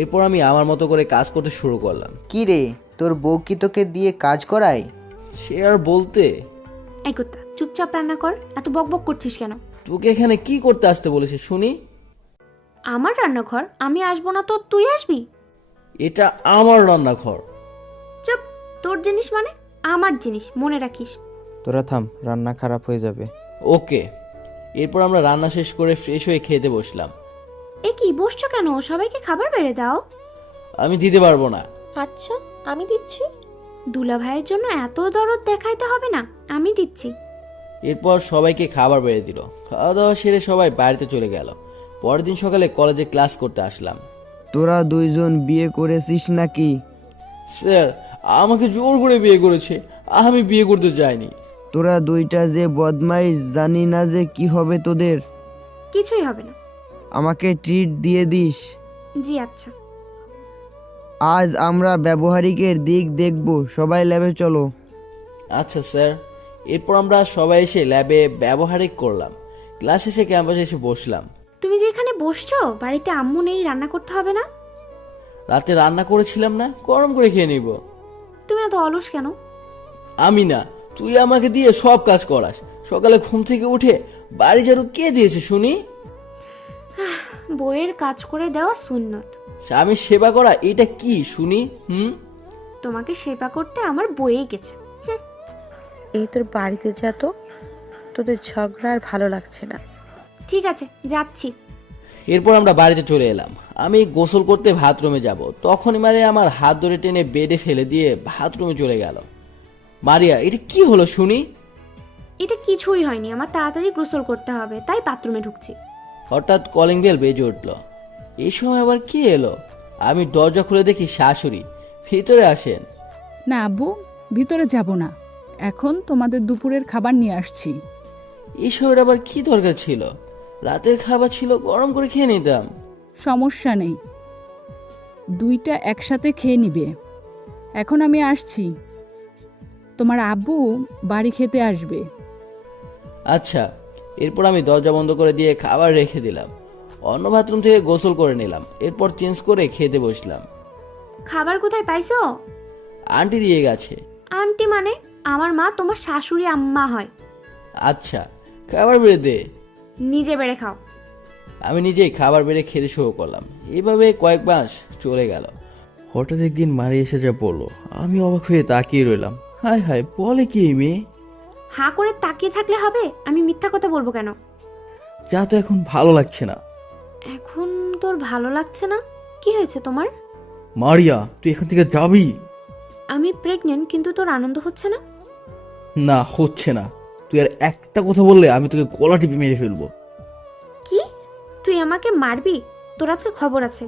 এরপর আমি আমার মতো করে কাজ করতে শুরু করলাম। কি রে, তোর বউ কি তোকে দিয়ে কাজ করায়? সে আর বলতে। এই কুত্তা, চুপচাপ রান্না কর। এত বকবক করছিস কেন? তোকে এখানে কি করতে আসতে বলেছে শুনি? আমার রান্নাঘর, আমি আসবো না তো তুই আসবি? এটা আমার রান্নাঘর। চুপ, তোর জিনিস মানে আমার জিনিস, মনে রাখিস। তোরা থাম, রান্না খারাপ হয়ে যাবে। ওকে। এরপর আমরা রান্না শেষ করে ফ্রেশ হয়ে খেতে বসলাম। এ কি বসছো কেন? সবাইকে খাবার বেড়ে দাও। আমি দিতে পারবো না। আচ্ছা, আমি দিচ্ছি। দুলা ভাইয়ের জন্য এত দরদ দেখাইতে হবে না, আমি দিচ্ছি। এরপর সবাইকে খাবার বেড়ে দিল। খাওয়া দাওয়া সেরে সবাই বাড়িতে চলে গেল। পরের দিন সকালে কলেজে ক্লাস করতে আসলাম। তোরা দুইজন বিয়ে করেছিস নাকি? স্যার, আমাকে জোর করে বিয়ে করেছে, আমি বিয়ে করতে চাইনি। তোরা দুইটা যে বদমাইশ, জানি না যে কি হবে তোদের। কিছুই হবে না। আমাকে ট্রিট দিয়ে দিস। জি আচ্ছা। আজ আমরা ব্যবহারিকের দিক দেখব, সবাই ল্যাবে চলো। আচ্ছা স্যার। এরপর আমরা সবাই এসে ল্যাবে ব্যবহারিক করলাম। ক্লাস শেষে ক্যাম্পাসে এসে বসলাম। তুমি যে এখানে বসছো, বাড়িতে আম্মু নেই, রান্না করতে হবে না? রাতে রান্না করেছিলাম না, গরম করে খেয়ে নিব। তুমি এত অলস কেন? আমি না, তুই আমাকে দিয়ে সব কাজ করাস। সকালে ঘুম থেকে উঠে বাড়ি ঝাড়ু কে দিয়েছে শুনি? বইয়ের কাজ করে দেওয়া সুন্নত। স্বামীর সেবা করা এটা কি শুনি? তোমাকে সেবা করতে আমার বইয়ে গেছে। এই তোর বাড়িতে যা তো, তোদের ঝগড়া আর ভালো লাগছে না। ঠিক আছে, যাচ্ছি। এরপর আমরা বাড়িতে চলে এলাম। আমি গোসল করতে বাথরুমে যাব, তখনই মারিয়া আমার হাত ধরে টেনে বেডে ফেলে দিয়ে বাথরুমে চলে গেল। মারিয়া, এটা কি হলো শুনি? এটা কিছুই হয়নি, আমার তাড়াতাড়ি গোসল করতে হবে, তাই বাথরুমে ঢুকছি। হঠাৎ কলিং বেল বেজে উঠল। এই সময় আবার কে এলো? আমি দরজা খুলে দেখি শাশুড়ি। ভিতরে আসেন। না আব্বু, ভিতরে যাব না, এখন তোমাদের দুপুরের খাবার নিয়ে আসছি। এসবের আবার কি দরকার ছিল? রাতের খাবার ছিল, গরম করে খেয়ে নিতাম। সমস্যা নেই, দুইটা একসাথে খেয়ে নিবে। এখন আমি আসছি, তোমার আব্বু বাড়ি খেতে আসবে। আচ্ছা। এরপর আমি দরজা বন্ধ করে দিয়ে খাবার রেখে দিলাম। অন্য বাথরুম থেকে গোসল করে নিলাম। এরপর চেঞ্জ করে খেতে বসলাম। খাবার কোথায় পাইছো? আন্টি দিয়ে গেছে। আন্টি মানে? আমার মা তোমার শাশুড়ি আম্মা হয়। আচ্ছা, খাবার বেড়ে দে। নিজে বেড়ে খাও। আমি নিজেই খাবার বেড়ে খেতে শুরু করলাম। এইভাবে কয়েক মাস চলে গেল। হঠাৎ একদিন মারি এসে যা বললো, আমি অবাক হয়ে তাকিয়ে রইলাম। হায় হায়, বলে কি এই মেয়ে? হাঁ করে তাকিয়ে থাকলে হবে? আমি মিথ্যা কথা বলবো কেন? যা, তো এখন ভালো লাগছে না। এখন তোর ভালো লাগছে না? কি হয়েছে তোমার? মারিয়া, তুই এখান থেকে যাবি? আমি প্রেগনেন্ট, কিন্তু তোর আনন্দ হচ্ছে না? না, হচ্ছে না। তুই আর একটা কথা বললে আমি তোকে গলা টিপে মেরে ফেলবো। কি? তুই আমাকে মারবি? তোর আজকে খবর আছে।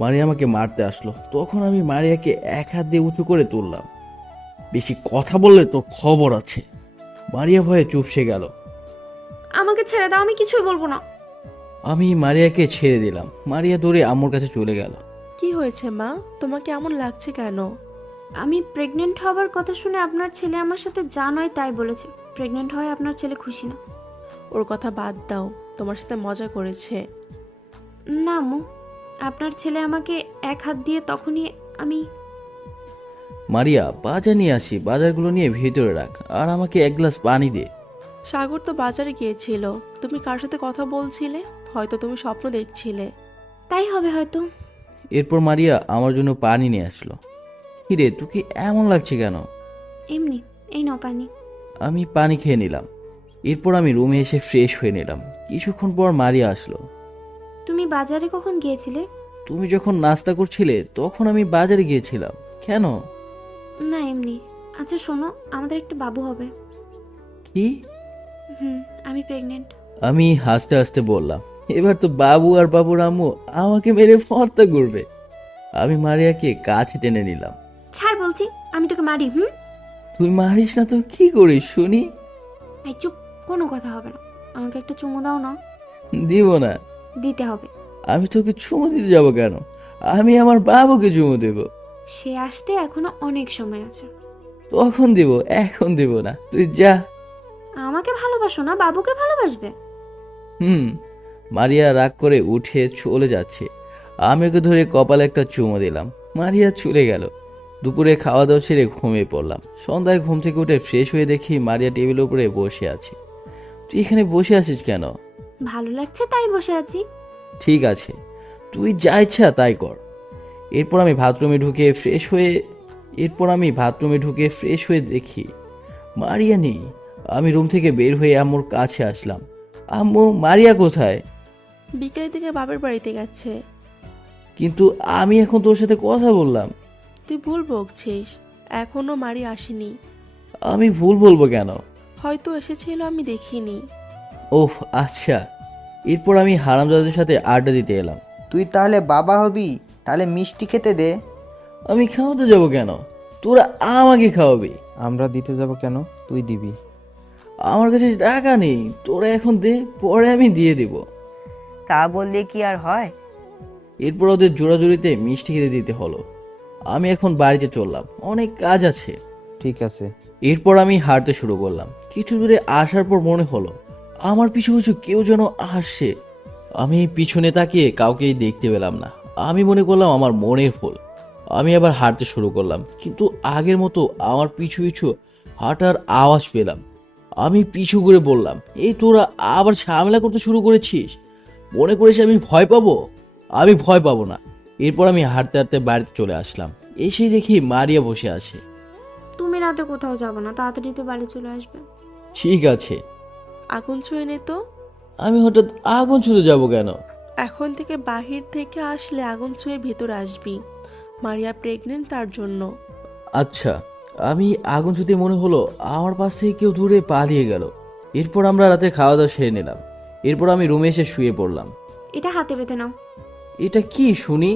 মারিয়া আমাকে মারতে আসলো, তখন আমি মারিয়াকে এক হাত দিয়ে উঁচু করে তুললাম। বেশি কথা বললে তোর খবর আছে। মারিয়া ভয়ে চুপসে গেল। আমাকে ছেড়ে দাও, আমি কিছুই বলবো না। আমি মারিয়াকে ছেড়ে দিলাম। মারিয়া দৌড়ে আম্মুর কাছে চলে গেল। কি হয়েছে মা, তোমাকে এমন লাগছে কেন? আমি প্রেগনেন্ট হওয়ার কথা শুনে আপনার ছেলে আমার সাথে যা নয় তাই বলেছে। প্রেগনেন্ট হয় আপনার ছেলে খুশি না। ওর কথা বাদ দাও, তোমার সাথে মজা করেছে। না আম্মু, আপনার ছেলে আমাকে এক হাত দিয়ে তখনই আমি। মারিয়া, বাজার নিয়ে আসি, বাজারগুলো নিয়ে ভেতরে রাখ, আর আমাকে এক গ্লাস পানি দে। সাগর তো বাজারে গিয়েছিল, তুমি কার সাথে কথা বলছিলে? হয়তো তুমি স্বপ্ন দেখছিলে। তাই হবে হয়তো। এরপর মারিয়া আমার জন্য পানি নিয়ে আসলো। কিরে, তোকে এমন লাগছে কেন? এমনি, এই নাও পানি। আমি পানি খেয়ে নিলাম। এরপর আমি রুমে এসে ফ্রেশ হয়ে নিলাম। কিছুক্ষণ পর মারিয়া আসলো। তুমি বাজারে কখন গিয়েছিলে? তুমি যখন নাস্তা করছিলে তখন আমি বাজারে গিয়েছিলাম। কেন? না এমনি। আচ্ছা শোনো, আমাদের একটা বাবু হবে। কি? আমি প্রেগনেন্ট। আমি হাসতে হাসতে বললাম, এবার তো বাবু আর বাবুর আম্মু আমাকে মেরে হত্যা করবে। আমি মারিয়াকে কাছে টেনে নিলাম। ছাড় বলছি, আমি তোকে মারি। তুই মারিস না তো কি করিস শুনি? এই চুপ, কোনো কথা হবে না। আমাকে একটা চুমু দাও না। দিব না। দিতে হবে। আমি তোকে চুমু দিতে যাবো কেন? আমি আমার বাবুকে চুমু দেব। সে আসতে এখনো অনেক সময় আছে। তখন দিব, এখন দিব না। তুই যা। আমাকে ভালোবাসো না, বাবুকে ভালোবাসবে। মারিয়া রাগ করে উঠে চলে যাচ্ছে। আমি ওকে ধরে কপালে একটা চুমু দিলাম। মারিয়া চলে গেল। দুপুরে খাওয়া দাওয়া ছেড়ে ঘুমিয়ে পড়লাম। সন্ধ্যায় ঘুম থেকে উঠে ফ্রেশ হয়ে দেখি মারিয়া টেবিলের উপরে বসে আছে। তুই এখানে বসে আছিস কেন? ভালো লাগছে তাই বসে আছি। ঠিক আছে, তুই যা ইচ্ছা তাই কর। এরপর আমি বাথরুমে ঢুকে ফ্রেশ হয়ে দেখি মারিয়া নেই। আমি রুম থেকে বের হয়ে আম্মুর কাছে আসলাম। আম্মু, মারিয়া কোথায়? বিকেলের দিকে বাবার বাড়িতে গেছে। কিন্তু আমি এখন তোর সাথে কথা বললাম। তুই ভুল বকছিস, এখনো মারি আসেনি। আমি ভুল বলবো কেন? হয়তো এসেছিল, আমি দেখিনি। ওহ আচ্ছা। এরপর আমি হারামজাদাদের সাথে আড্ডা দিতে এলাম। তুই তাহলে বাবা হবি? তাহলে মিষ্টি খেতে দে। আমি খাওয়াতে যাব কেন? তোরা আমাকে খাওয়াবি। আমরা দিতে যাব কেন? তুই দিবি। আমার কাছে টাকা নেই, তোরা এখন দে, পরে আমি দিয়ে দিব। তা বললে কি আর হয়? এরপর ওদের জোড়াজুড়িতে মিষ্টি খেতে দিতে হলো। আমি এখন বাড়িতে চললাম, অনেক কাজ আছে। ঠিক আছে। এরপর আমি হাঁটতে শুরু করলাম। কিছু দূরে আসার পর মনে হলো আমার পিছু পিছু কেউ যেন আসছে। আমি পিছনে তাকিয়ে কাউকেই দেখতে পেলাম না। আমি মনে করলাম আমার মনের ভুল। আমি আবার হাঁটতে শুরু করলাম, কিন্তু আগের মতো আমার পিছু পিছু হাঁটার আওয়াজ পেলাম। আমি পিছু করে বললাম, এই তোরা আবার ঝামেলা করতে শুরু করেছিস? মনে করিস আমি ভয় পাবো? আমি ভয় পাবো না। এরপর আমি হাঁটতে হাঁটতে বাড়িতে চলে আসলাম। এসে দেখি মারিয়া বসে আছে। তুমি রাতে কোথাও যাবে না, তাড়াতাড়ি তো বাড়ি চলে আসবে। ঠিক আছে। আগুন ছুঁয়ে নে তো। আমি হঠাৎ আগুন ছুঁতে যাব কেন? এখন থেকে বাহির থেকে আসলে আগুন ছুঁয়ে ভেতরে আসবি। মারিয়া প্রেগনেন্ট, তার জন্য। আচ্ছা। আমি আগুন ছুঁতে মনে হলো আমার পাশ থেকে কেউ দূরে পালিয়ে গেল। এরপর আমরা রাতে খাওয়া দাওয়া সেরে নিলাম। এরপর আমি রুমে এসে শুয়ে পড়লাম। এটা হাতে বেঁধে নাও। এটা কি শুনি?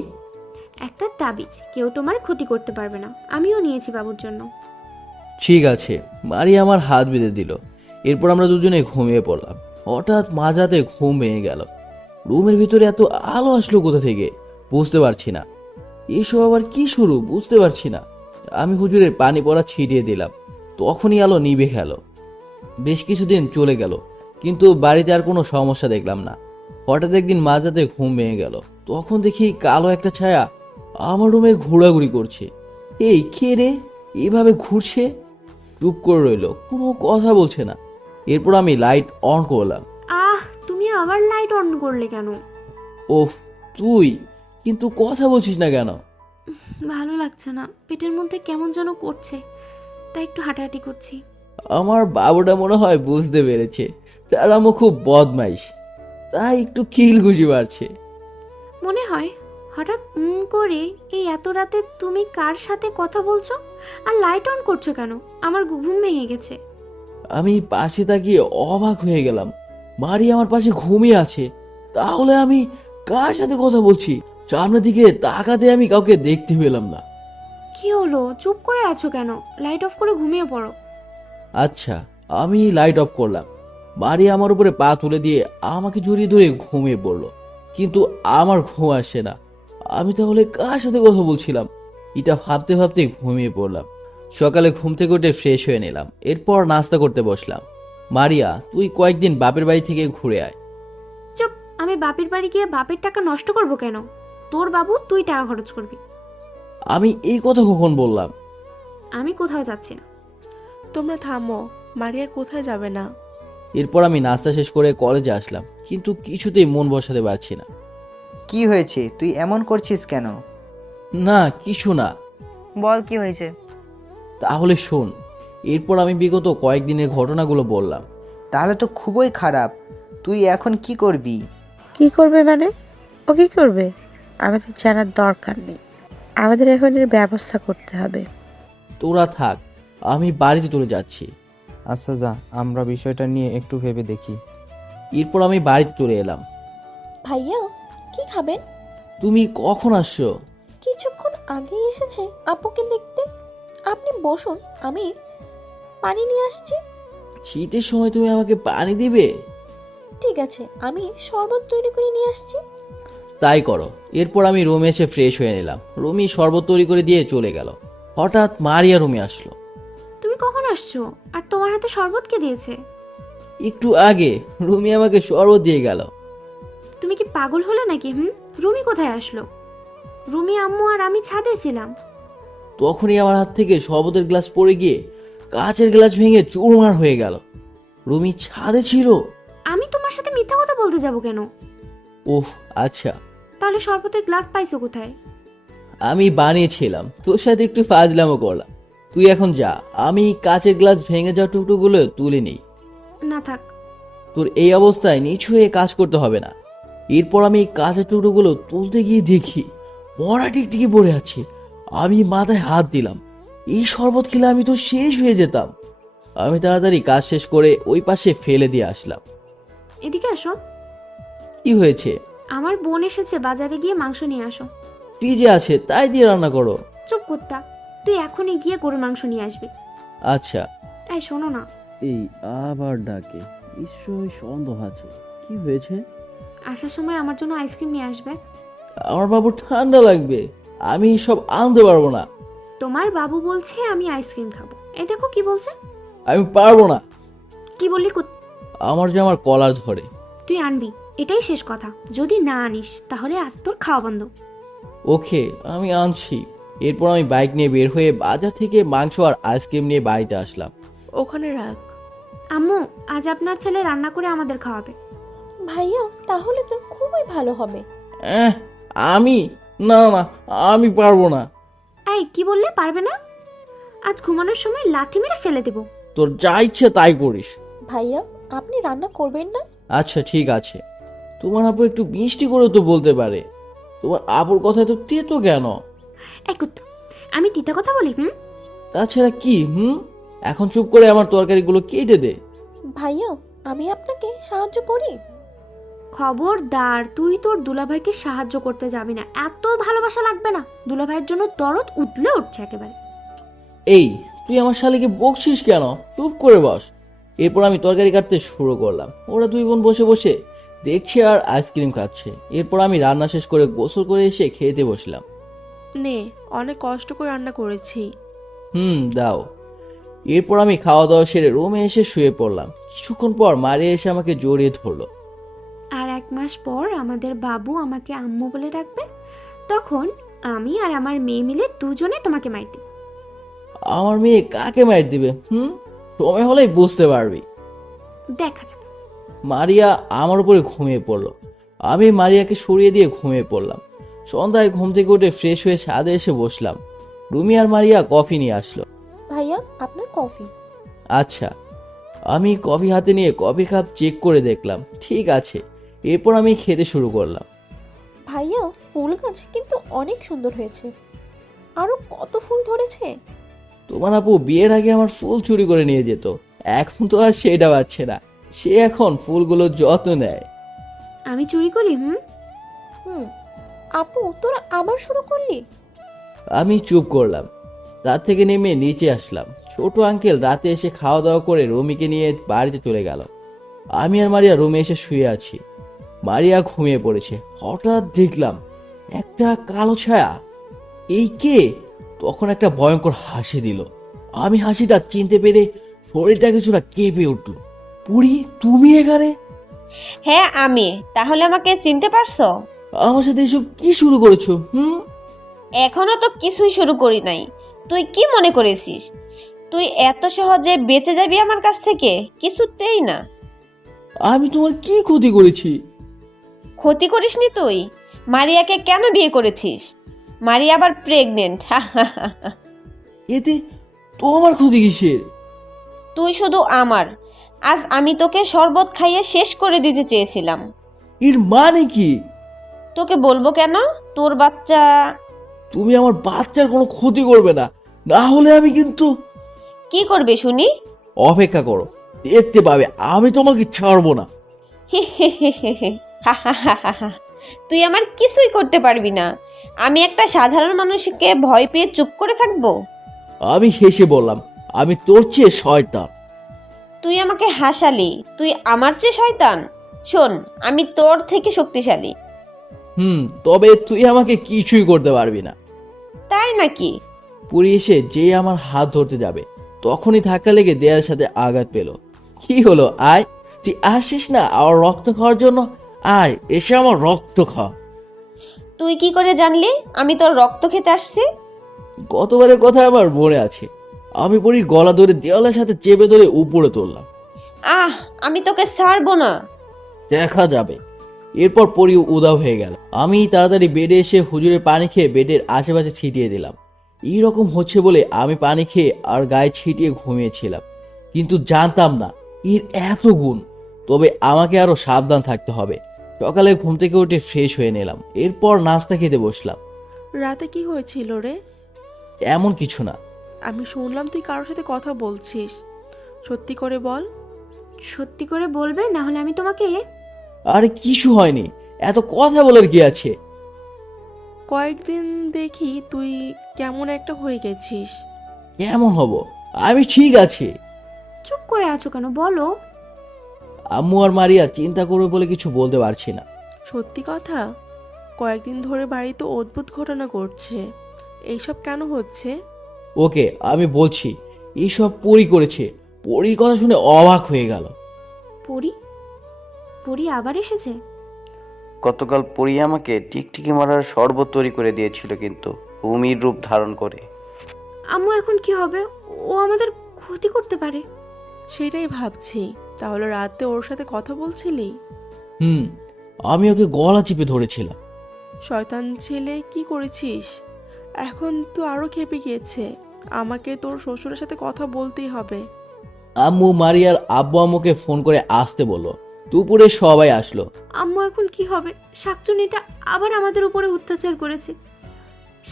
একটা তাবিজ, কেউ তোমার ক্ষতি করতে পারবে না। আমিও নিয়েছি বাবুর জন্য। ঠিক আছে। মারিয়া আমার হাত বেঁধে দিল। এরপর আমরা দুজনে ঘুমিয়ে পড়লাম। হঠাৎ মাঝরাতে ঘুম ভেঙে গেল। রুমের ভিতরে এত আলো আসলো কোথা থেকে বুঝতে পারছি না। এসব আবার কি শুরু বুঝতে পারছি না। আমি হুজুরের পানি পড়া ছিটিয়ে দিলাম, তখনই আলো নিভে গেল। বেশ কিছুদিন চলে গেল, কিন্তু বাড়িতে আর কোনো সমস্যা দেখলাম না। হঠাৎ একদিন মাঝরাতে ঘুম ভেঙে গেল। তখন দেখি কালো একটা ছায়া আমার রুমে ঘোরাঘুরি করছে। এই কে রে, এভাবে ঘুরছে? চুপ করে রইল, কোনো কথা বলছে না। এরপর আমি লাইট অন করলাম। তুমি আবার লাইট অন করলে কেন? ওহ, তুই কিন্তু কথা বলছিস না কেন? ভালো লাগছে না, পেটের মধ্যে কেমন যেন করছে, তাই একটু হাঁটাহাঁটি করছি। আমার বাবুটা মনে হয় বুঝতে পেরেছে তার আম্মু খুব বদমাইশ, তাই একটু খিলখুশি বাড়ছে। মনে হয় হঠাৎ করে এই এত রাতে তুমি কার সাথে কথা বলছো আর লাইট অন করছো কেন? আমার ঘুম ভেঙে গেছে। আমি পাশে তাকিয়ে অবাক হয়ে গেলাম। মারি আমার পাশে ঘুমিয়ে আছে। তাহলে আমি কার সাথে কথা বলছি? সামনের দিকে তাকাতে আমি কাউকে দেখতে পেলাম না। কি হলো, চুপ করে আছো কেন? লাইট অফ করে ঘুমিয়ে পড়ো। আচ্ছা, আমি লাইট অফ করলাম। মারি আমার উপরে পা তুলে দিয়ে আমাকে জড়িয়ে ধরে ঘুমিয়ে পড়লো, কিন্তু আমার ঘুম আসছে না। আমি তাহলে কার সাথে কথা বলছিলাম? এটা ভাবতে ভাবতে ঘুমিয়ে পড়লাম। সকালে ঘুম থেকে উঠে ফ্রেশ হয়ে নিলাম। এরপর নাস্তা করতে বসলাম। মারিয়া, তুই কয়েকদিন বাপের বাড়ি থেকে ঘুরে আয়। চুপ, আমি বাপের বাড়ি গিয়ে বাপের টাকা নষ্ট করব কেন? তোর বাবু, তুই টাকা খরচ করবি। আমি এই কথা কখন বললাম? আমি কোথাও যাচ্ছি না। তোমরা থামো, মারিয়া কোথায় যাবে না। এরপর আমি নাস্তা শেষ করে কলেজে আসলাম, কিন্তু কিছুতেই মন বসাতে পারছি না। কি হয়েছে? তুই এমন করছিস কেন? না, কিছু না। বল কি হয়েছে। তাহলে শোন। এরপর আমি বিগত কয়েকদিনের ঘটনাগুলো বললাম। তাহলে তো খুবই খারাপ। তুই এখন কি করবি? কি করবে মানে? ও কি করবে আমাদের জানার দরকার নেই। আমাদের এখন এর ব্যবস্থা করতে হবে। তোরা থাক, আমি বাড়িতে চলে যাচ্ছি। আচ্ছা যা, আমরা বিষয়টা নিয়ে একটু ভেবে দেখি। এরপর আমি বাড়িতে চলে এলাম। ভাইয়া, কি খাবেন? তুমি কখন আসছো? কিছুক্ষণ আগেই এসেছে আপুকে দেখতে। আপনি বসুন, আমি পানি নিয়ে আসছি। শীতের সময় তুমি আমাকে পানি দিবে? ঠিক আছে, আমি শরবত তৈরি করে নিয়ে আসছি। তাই করো। এরপর আমি রুমে এসে ফ্রেশ হয়ে নিলাম। রুমি শরবত তৈরি করে দিয়ে চলে গেল। হঠাৎ মারিয়া রুমে আসলো। তুমি কখন আসছো? আর তোমার হাতে শরবত কে দিয়েছে? একটু আগে রুমি আমাকে শরবত দিয়ে গেল। তুমি কি পাগল হলে নাকি? রুমি কোথায় আসলো? রুমি, আম্মু আর আমি ছাদে ছিলাম। তখনই আমার হাত থেকে শরবতের গ্লাস পড়ে গিয়ে কাচের গ্লাস ভেঙে চুরমার হয়ে গেল। রুমি ছাদে ছিল। আমি তোমার সাথে মিথ্যা কথা বলতে যাব কেন? ওহ আচ্ছা, তাহলে শরবতের গ্লাস পাইছো কোথায়? আমি বানিয়েছিলাম, তোর সাথে একটু ফাজলামো করলাম। তুই এখন যা, আমি কাচের গ্লাস ভেঙে যাওয়া টুকটুকগুলো তুলে নিই। না থাক। তোর এই অবস্থায় নিচু হয়ে কাজ করতে হবে না। এরপর আমি এই কাচের টুকরোগুলো তুলতে গিয়ে দেখি মরা টিকটিকি পড়ে আছে। আমি মাথায় হাত দিলাম। এই শরবত খেলে আমি তো শেষ হয়ে যেতাম। আমি তাড়াতাড়ি কাজ শেষ করে ওই পাশে ফেলে দিয়ে আসলাম। এদিকে আসো। কি হয়েছে? আমার বোন এসেছে, বাজারে গিয়ে মাংস নিয়ে আসো। ফ্রিজে আছে, তাই দিয়ে রান্না করো। চুপ কুত্তা, তুই এখনই গিয়ে গরুর মাংস নিয়ে আসবি। আচ্ছা। এই শোনো না। এই আবার ডাকে, নিশ্চয়ই সন্দেহ আছে। কি হয়েছে? আসার সময় আমার জন্য আইসক্রিম নিয়ে আসবে। আমার বাবু ঠান্ডা লাগবে, আমি সব আনতে পারবো না। তোমার বাবু বলছে আমি আইসক্রিম খাবো। এই দেখো কি বলছে। আমি পারবো না। কি বললি? আমার যে আমার কলার ধরে। তুই আনবি, এটাই শেষ কথা। যদি না আনিস তাহলে আজ তোর খাওয়া বন্ধ। ওকে, আমি আনছি। এরপর আমি বাইক নিয়ে বের হয়ে বাজার থেকে মাংস আর আইসক্রিম নিয়ে বাড়িতে আসলাম। ওখানে রাখ। আম্মু, আজ আপনার ছেলে রান্না করে আমাদের খাওয়াবে। ভাইয়া, তাহলে তো খুবই ভালো হবে। আমি না না, আমি পারবো না। এই কি বললে? পারবে না? আজ ঘুমানোর সময় লাথি মেরে ফেলে দেব। তোর যা ইচ্ছে তাই করিস। ভাইয়া, আপনি রান্না করবেন না? আচ্ছা ঠিক আছে। তোমার আপু একটু মিষ্টি করে তো বলতে পারে। তোমার আপুর কথায় তো তেতো কেন? এই কুত্তা, আমি তিতা কথা বলি? তাছাড়া কি? এখন চুপ করে আমার তরকারিগুলো কেটে দে। ভাইয়া, আমি আপনাকে সাহায্য করি। খবরদার, তুই তোর দুলাভাইকে সাহায্য করতে যাবি না। এত ভালোবাসা লাগবে না। দুলাভাইয়ের জন্য দরদ উতলে উঠছে একেবারে। এই, তুই আমার শালিকে বকছিস কেন? চুপ করে বস। এরপর আমি তরকারি কাটতে শুরু করলাম। ওরা দুই বোন বসে বসে দেখছে আর আইসক্রিম খাচ্ছে। এরপর আমি রান্না শেষ করে গোসল করে এসে খেতে বসলাম। নে, অনেক কষ্ট করে রান্না করেছি। দাও। এরপর আমি খাওয়া দাওয়া সেরে রুমে এসে শুয়ে পড়লাম। কিছুক্ষণ পর মারিয়া এসে আমাকে জড়িয়ে ধরলো। আর 1 মাস পর আমাদের বাবু আমাকে আম্মু বলে ডাকবে। তখন আমি আর আমার মেয়ে মিলে দুজনে তোমাকে মার দিব। আমার মেয়ে কাকে মার দিবে? সময় হলেই বুঝতে পারবি। দেখা যাবে। মারিয়া আমার উপরে ঘুমিয়ে পড়লো। আমি মারিয়াকে সরিয়ে দিয়ে ঘুমিয়ে পড়লাম। সন্ধ্যায় ঘুম থেকে উঠে ফ্রেশ হয়ে ছাদে এসে বসলাম। রুমি আর মারিয়া কফি নিয়ে আসলো। ভাইয়া, আপনার কফি। আচ্ছা। আমি কফি হাতে নিয়ে কফির কাপ চেক করে দেখলাম ঠিক আছে। এরপর আমি খেতে শুরু করলাম। ভাইয়া, ফুল গাছ কিন্তু অনেক সুন্দর হয়েছে। আরো কত ফুল ধরেছে? তোমার আপু বিয়ের আগে আমার ফুল চুরি করে নিয়ে যেত। এখন তো আর সেটা পাচ্ছে না। সে এখন ফুলগুলো যত্ন নেয়। আমি চুরি করি? আপু, তোরা আবার শুরু করলি? আমি চুপ করলাম। রাত থেকে নেমে নিচে আসলাম। ছোট আঙ্কেল রাতে এসে খাওয়া দাওয়া করে রুমিকে নিয়ে বাড়িতে চলে গেল। আমি আর মারিয়া রুমে এসে শুয়ে আছি। মারিয়া ঘুমিয়ে পড়েছে। হঠাৎ দেখলাম একটা কালো ছায়া। এই কে? তখন একটা ভয়ঙ্কর হাসি দিল। আমি হাসিটা চিনতে পেরে শরীরটা কিছুটা কেঁপে উঠল। পুরি, তুমি এখানে? হ্যাঁ আমি। তাহলে আমাকে চিনতে পারছো? আমার সাথে এসব কি শুরু করেছো? এখনো তো কিছুই শুরু করি নাই। তুই কি মনে করেছিস তুই এত সহজে বেঁচে যাবি আমার কাছ থেকে? কিছুতেই না। আমি তোমার কি ক্ষতি করেছি? ক্ষতি করিসনি তুই। মারিয়াকে কেন বিয়ে করেছিস? মারিয়া আবার প্রেগনেন্ট। এতে তোমার ক্ষতি কিসের? তুই শুধু আমার। আজ আমি তোকে শরবত খাইয়ে শেষ করে দিতে চেয়েছিলাম। এর মানে কি? তোকে বলবো কেন? তোর বাচ্চা। তুমি আমার বাচ্চার কোনো ক্ষতি করবে না, না হলে আমি কিন্তু। কি করবে শুনি? অপেক্ষা করো, দেখতে পাবে আমি তোমাকে ছাড়বো না। তুই আমার কিছুই করতে পারবি না। আমি একটা সাধারণ মানুষকে ভয় পেয়ে চুপ করে থাকবো? আমি হেসে বললাম, আমি তোর চেয়ে শয়তান। তুই আমাকে হাসালি, তুই আমার চেয়ে শয়তান। শোন, আমি তোর থেকে শক্তিশালী। তবে তুই আমাকে কিছুই করতে পারবি না। তাই নাকি? পুরী এসে যে আমার হাত ধরতে যাবে তখনই ধাক্কা লেগে দেয়ালের সাথে আঘাত পেল। কি হলো, আয়, তুই আসিস না আমার রক্ত খাওয়ার জন্য? আয়, এসে আমার রক্ত খা। তুই কি করে জানলি আমি তোর রক্ত খেতে আসছি? গতবারের কথা আমার মনে আছে। আমি পরি গলা ধরে দেওয়ালের সাথে চেপে ধরে উপরে তুললাম। আমি তোকে ছাড়বো না। দেখা যাবে। এরপর পরি উদাও হয়ে গেল। আমি তাড়াতাড়ি বেডে এসে হুজুরের পানি খেয়ে বেডের আশেপাশে ছিটিয়ে দিলাম। এইরকম হচ্ছে বলে আমি পানি খেয়ে আর গায়ে ছিটিয়ে ঘুমিয়েছিলাম, কিন্তু জানতাম না এর এত গুণ। তবে আমাকে আরো সাবধান থাকতে হবে। সকালে ঘুম থেকে উঠে ফ্রেশ হয়ে নিলাম, এরপর নাস্তা খেতে বসলাম। রাতে কি হয়েছিল রে? এমন কিছু না। আমি শুনলাম তুই কারোর সাথে কথা বলছিস, সত্যি করে বল। সত্যি করে বলবে, না হলে আমি তোমাকে। আরে কিছু হয়নি, এত কথা বলার কি আছে? কয়েকদিন দেখি তুই কেমন একটা হয়ে গেছিস। কেমন হব? আমি ঠিক আছি। চুপ করে আছো কেন, বলো। আম্মু আর মারিয়া চিন্তা করবে বলে কিছু বলতে পারছি না। সত্যি কথা, কয়েকদিন ধরে বাড়িতে অদ্ভুত ঘটনা ঘটছে। এইসব কেন হচ্ছে? ওকে, আমি বলছি। এইসব পরি করেছে। পরির কথা শুনে অবাক হয়ে গেল। পরি? পরি আবার এসেছে? গতকাল পরি আমাকে টিকটিকি মারার শরবত তৈরি করে দিয়েছিল, কিন্তু ভূমির রূপ ধারণ করে। আম্মু এখন কি হবে? ও আমাদের ক্ষতি করতে পারে। সেটাই ভাবছি। তাহলে রাতে ওর সাথে কথা বলছিলি? আমি ওকে গলা চিপে ধরেছিলাম। শয়তান ছেলে, কি করেছিস? এখন তো আরো খেপে গিয়েছে। আমাকে তোর শ্বশুরের সাথে কথা বলতেই হবে। আম্মু মারিয়ার আব্বু আম্মুকে ফোন করে আসতে বলল। দুপুরে সবাই আসলো। আম্মু এখন কি হবে? শাকচুনিটা আবার আমাদের উপরে অত্যাচার করেছে।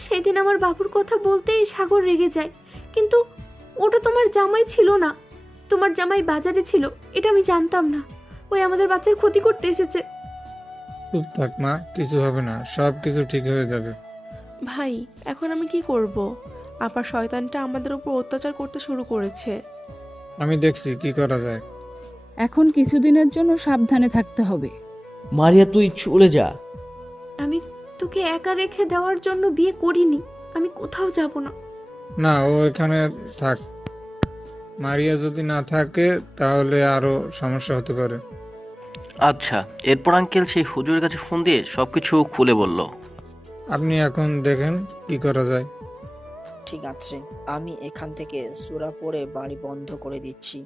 সেদিন আমার বাবুর কথা বলতেই সাগর রেগে যায়, কিন্তু ওটা তোমার জামাই ছিল না। তোমার জামাই বাজারে ছিল, এটা আমি জানতাম না। ওই আমাদের বাচ্চার ক্ষতি করতে এসেছে। চুপ থাক মা, কিছু হবে না, সব কিছু ঠিক হয়ে যাবে। ভাই, এখন আমি কি করব? আবার শয়তানটা আমাদের উপর অত্যাচার করতে শুরু করেছে। আমি দেখছি কি করা যায়। এখন কিছুদিনের জন্য সাবধানে থাকতে হবে। মারিয়া, তুই চলে যা। আমি তোকে একা রেখে দেওয়ার জন্য বিয়ে করিনি। আমি কোথাও যাব না। না, ও এখানে থাক। মারিয়া যদি না থাকে তাহলে আরো সমস্যা হতে পারে। আচ্ছা, এরপর আঙ্কেল সেই হুজুরের কাছে ফোন দিয়ে সবকিছু খুলে বলল। আপনি এখন দেখেন কি করা যায়। ঠিক আছে, আমি এখান থেকে সূরা পড়ে বাড়ি বন্ধ করে দিচ্ছি।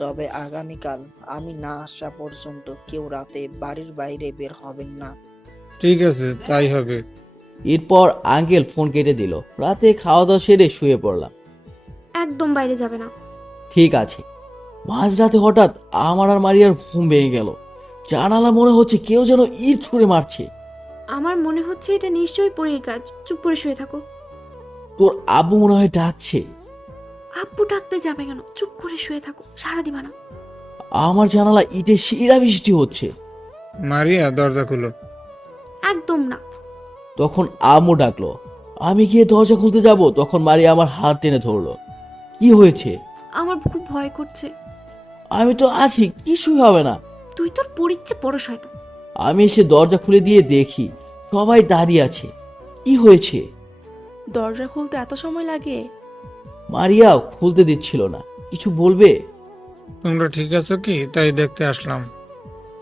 তবে আগামীকাল আমি না আসা পর্যন্ত কেউ রাতে বাড়ির বাইরে বের হবেন না। ঠিক আছে, তাই হবে। এরপর আঙ্কেল ফোন কেটে দিল। রাতে খাওয়া দাওয়া সেরে শুয়ে পড়লাম। একদম বাইরে যাবে না। ঠিক আছে। মাঝরাতে হঠাৎ আমার আর মারিয়ার ঘুম ভেঙে গেল। জানালা মনে হচ্ছে কেউ যেন ইট ছুঁড়ে মারছে। আমার মনে হচ্ছে এটা নিশ্চয়ই পরীর কাজ। চুপ করে শুয়ে থাকো। তোর আব্বু মনে হয় ডাকছে। আব্বু ডাকতে যাবে কেন? চুপ করে শুয়ে থাকো, সারা দিবা না। আমার জানালা ইটে শিরা বৃষ্টি হচ্ছে। মারিয়া, দরজা খুলো। একদম না। তখন আম্মু ডাকলো। আমি গিয়ে দরজা খুলতে যাব, তখন মারিয়া আমার হাত টেনে ধরলো। কি হয়েছে? আমার খুব ভয় করছে। আমি তো আছি, কিছুই হবে না। তুই তোর পরিচ্ছে বড় শয়তান। আমি এসে দরজা খুলে দিয়ে দেখি সবাই দাঁড়িয়ে আছে। কি হয়েছে? দরজা খুলতে এত সময় লাগে? মারিয়া খুলতে দিচ্ছিল না। কিছু বলবে? তোমরা ঠিক আছো কি, তাই দেখতে আসলাম।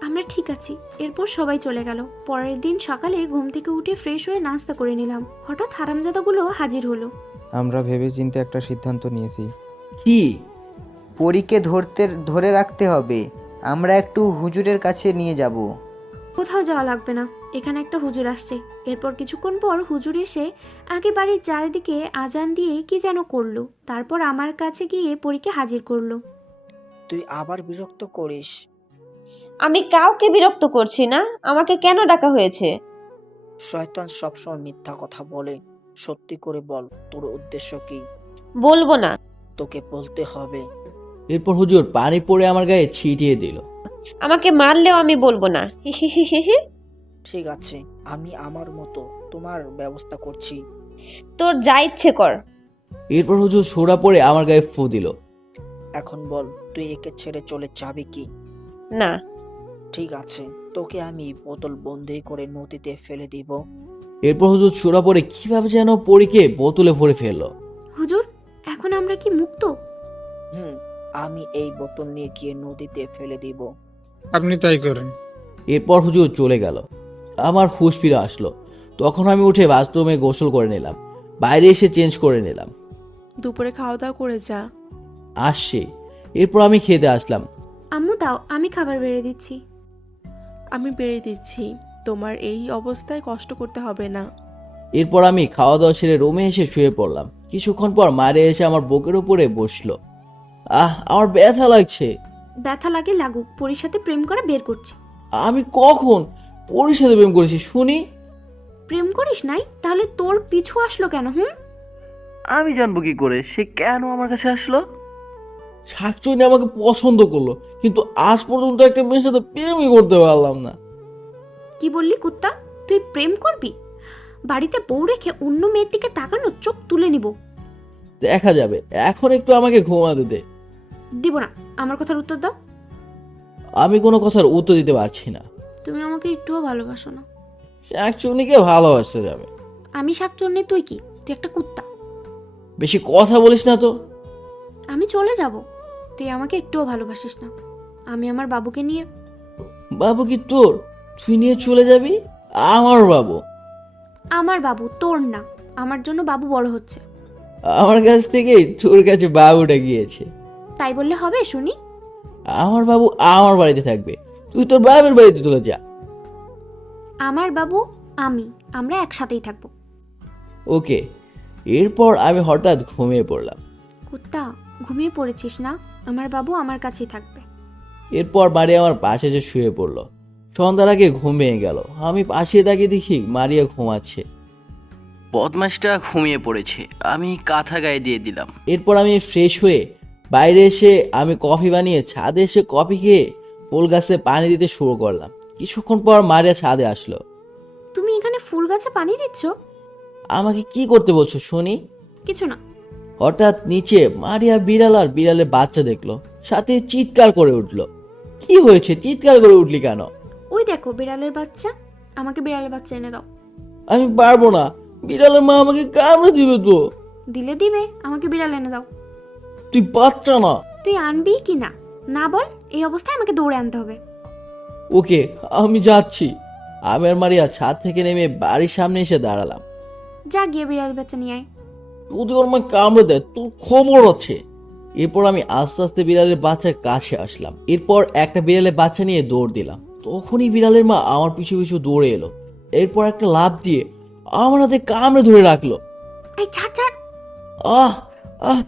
আমরা ঠিক আছি। এরপর সবাই চলে গেল। পরের দিন সকালে ঘুম থেকে উঠে ফ্রেশ হয়ে নাস্তা করে নিলাম। হঠাৎ হারামজাদাগুলো হাজির হলো। আমরা ভেবেচিন্তে একটা সিদ্ধান্ত নিয়েছি। কি? পরীকে ধরে রাখতে হবে। আমরা একটু হুজুরের কাছে নিয়ে যাব। কোথাও যাওয়া লাগবে না, এখানে একটা হুজুর আসছে। এরপর কিছুক্ষণ পর হুজুর এসে আগে বাড়ির চারিদিকে আজান দিয়ে কি যেন করলো। তারপর আমার কাছে গিয়ে পরীকে হাজির করলো। তুই আবার বিরক্ত করিস? আমি কাউকে বিরক্ত করছি না। আমাকে কেন ডাকা হয়েছে? শয়তান সবসময় মিথ্যা কথা বলে। সত্যি করে বল, তোর উদ্দেশ্য কি? বলবো না। তোকে বলতে হবে। এরপর হুজুর পানি পড়ে আমার গায়ে ছিটিয়ে দিল। আমাকে মারলেও আমি বলবো না। ঠিক আছে, আমি আমার মতো তোমার ব্যবস্থা করছি। তোর যা ইচ্ছে কর। এরপর হুজুর সোড়া পড়ে আমার গায়ে ফু দিল। এখন বল, তুই একে ছেড়ে চলে যাবি কি? না। ঠিক আছে, তোকে আমি বোতল বন্দি করে নদীতে ফেলে দিব। এরপর হুজুর ছোড়া পরে কিভাবে যেন পরীকে বোতলে ভরে ফেললো। হুজুর, এখন আমরা কি মুক্ত? আমি এই বোতল নিয়ে গিয়ে নদীতে ফেলে দিব। আপনি তাই করেন। এরপর হুজুর চলে গেল। আমার হুঁশ ফিরে আসলো। তখন আমি উঠে বাথরুমে গোসল করে নিলাম, বাইরে এসে চেঞ্জ করে নিলাম। দুপুরে খাওয়া দাওয়া করে যা। আসছে। এরপর আমি খেতে আসলাম। আম্মু দাও, আমি খাবার বেড়ে দিচ্ছি। আমি বেড়ে দিচ্ছি, তোমার এই অবস্থায় কষ্ট করতে হবে না। এরপর আমি খাওয়া দাওয়া সেরে রুমে এসে শুয়ে পড়লাম। কিছুক্ষণ পর মারিয়া এসে আমার বুকের উপরে বসলো। আমার ব্যথা লাগছে। ব্যথা লাগে লাগুক, পরীর সাথে প্রেম করে বের করছি। আমি কখন পরীর সাথে প্রেম করেছি শুনি? প্রেম করিস নাই? তাহলে তোর পিছু আসলো কেন? আমি জানবো কি করে সে কেন আমার কাছে আসলো? শাকচুনি আমাকে পছন্দ করলো, কিন্তু আজ পর্যন্ত একটা মেয়ের সাথে প্রেমই করতে পারলাম না। কি বললি কুত্তা? তুই প্রেম করবি? বাড়িতে বউ রেখে অন্য মেয়ের দিকে তাকানো, চোখ তুলে নিব। দেখা যাবে, এখন একটু আমাকে ঘুমাতে দে। দিব না। আমার কথার উত্তর দাও। আমি কোনো কথার উত্তর দিতে পারছি না। তুমি আমাকে একটুও ভালোবাসো না। শাকচুনিকে ভালোবাসতে যাবে? আমি শাকচুন্নি, তুই কি? তুই একটা কুত্তা। বেশি কথা বলিস না তো। আমি চলে যাব, তুই আমাকে একটুও ভালোবাসিস না। আমি আমার বাবুকে নিয়ে। বাবু কি তোর? তুই নিয়ে চলে যাবি? আমার বাবু? আমার বাবু, তোর না। আমার জন্য বাবু বড় হচ্ছে। আমার কাছ থেকে তোর কাছে বাবুটা গিয়েছে। তাই বললে হবে? শুনি। আমার বাবু আমার বাড়িতে থাকবে, তুই তোর বাবার বাড়িতে চলে যা। আমার বাবু আমরা একসাথেই থাকবো। ওকে। এরপর আমি হঠাৎ ঘুমিয়ে পড়লাম। কুত্তা, ঘুমিয়ে পড়েছিস না? আমার বাবু আমার কাছেই থাকবে। এরপর মারিয়া আমার পাশে এসে শুয়ে পড়লো। সন্ধ্যার আগে ঘুম ভেঙে গেল। আমি পাশে তাকিয়ে দেখি মারিয়া ঘুমাচ্ছে। বদমাসটা ঘুমিয়ে পড়েছে, আমি কাঁথা গায়ে দিয়ে দিলাম। এরপর আমি ফ্রেশ হয়ে বাইরে এসে আমি কফি বানিয়ে ছাদে এসে কফি খেয়ে ফুল গাছে পানি দিতে শুরু করলাম। কিছুক্ষণ পর মারিয়া ছাদে আসলো। তুমি এখানে ফুল গাছে পানি দিচ্ছ? আমাকে কি করতে বলছো শুনি? কিছু না। হঠাৎ নিচে মারিয়া বিড়াল আর বিড়ালের বাচ্চা দেখলো, সাথে চিৎকার করে উঠলো। কি হয়েছে? চিৎকার করে উঠলি কেন? ওই দেখো বিড়ালের বাচ্চা। আমাকে বিড়ালের বাচ্চা এনে দাও। আমি পারবো না, বিড়ালের মা আমাকে কামড়ে দিবে তো। দিলে দিবে, আমাকে বিড়াল এনে দাও। তুই বাচ্চা না। তুই আনবি কি না? না বল। এই অবস্থায় আমাকে দৌড়ে আনতে হবে। ওকে, আমি যাচ্ছি। আমি আর মারিয়া ছাদ থেকে নেমে বাড়ির সামনে এসে দাঁড়ালাম। যা গিয়ে বিড়ালের বাচ্চা নিয়ে আয়। যদি ওর মা কামড়ে দেয় তোর খবর আছে। এরপর আমি আস্তে আস্তে বিড়ালের বাচ্চার কাছে আসলাম। এরপর একটা বিড়ালের বাচ্চা নিয়ে দৌড় দিলাম। তখনই বিড়ালের মা আমার পিছু পিছু দৌড়ে এলো। এরপর একটা লাফ দিয়ে আমার হাতে কামড়ে ধরে রাখলো। এই ছাড় ছাড়। আহ আহ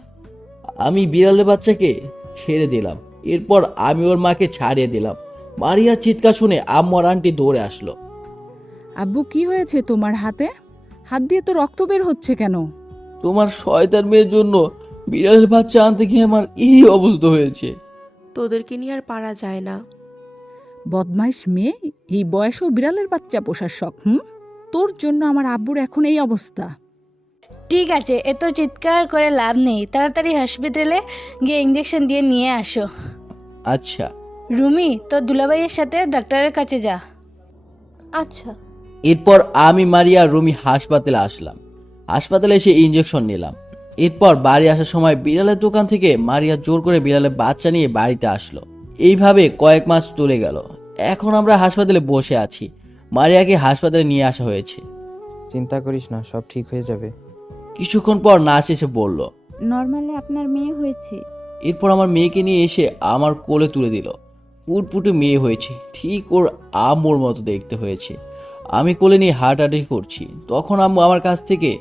আমি বিড়ালের বাচ্চাকে ছেড়ে দিলাম। এরপর আমি ওর মাকে ছাড়িয়ে দিলাম। মারিয়ার চিৎকার শুনে আম্মু আর আন্টি দৌড়ে আসলো। আব্বু, কি হয়েছে তোমার হাতে? হাত দিয়ে তো রক্ত বের হচ্ছে কেন? তোমার শয়তান মেয়ের জন্য বিড়ালের বাচ্চা আনতে গিয়ে আমার এই অবস্থা হয়েছে। তোদেরকে নিয়ে আর পারা যায় না। বদমাইশ মেয়ে, এই বয়সেও বিড়ালের বাচ্চা পোষার শখ। তোর জন্য আমার আব্বুর এখন এই অবস্থা। ঠিক আছে, এত চিৎকার করে লাভ নেই। তাড়াতাড়ি হসপিটালে গিয়ে ইঞ্জেকশন দিয়ে নিয়ে আসো। আচ্ছা। রুমি, তোর দুলাভাইয়ের সাথে ডাক্তারের কাছে যা। আচ্ছা। এরপর আমি মারিয়া রুমি হাসপাতালে আসলাম। হাসপাতালে এসে ইঞ্জেকশন নিলাম। এরপর বাড়ি আসার সময় বিড়ালের দোকান থেকে মারিয়া জোর করে বিড়ালের বাচ্চা নিয়ে বাড়িতে আসলো। এইভাবে কয়েক মাস চলে গেল। এখন আমরা হাসপাতালে বসে আছি। মারিয়াকে হাসপাতালে নিয়ে আসা হয়েছে। চিন্তা করিস না, সব ঠিক হয়ে যাবে। কিছুক্ষণ পর নার্স এসে বলল, নর্মালি আপনার মেয়ে হয়েছে। এরপর আমার মেয়েকে নিয়ে এসে আমার কোলে তুলে দিল। ফুটফুটে মেয়ে হয়েছে, ঠিক ওর আম্মুর মতো দেখতে হয়েছে। আমি কোলে নিয়ে হাঁটাহাঁটি করছি। তখন আম্মু আমার কাছ থেকে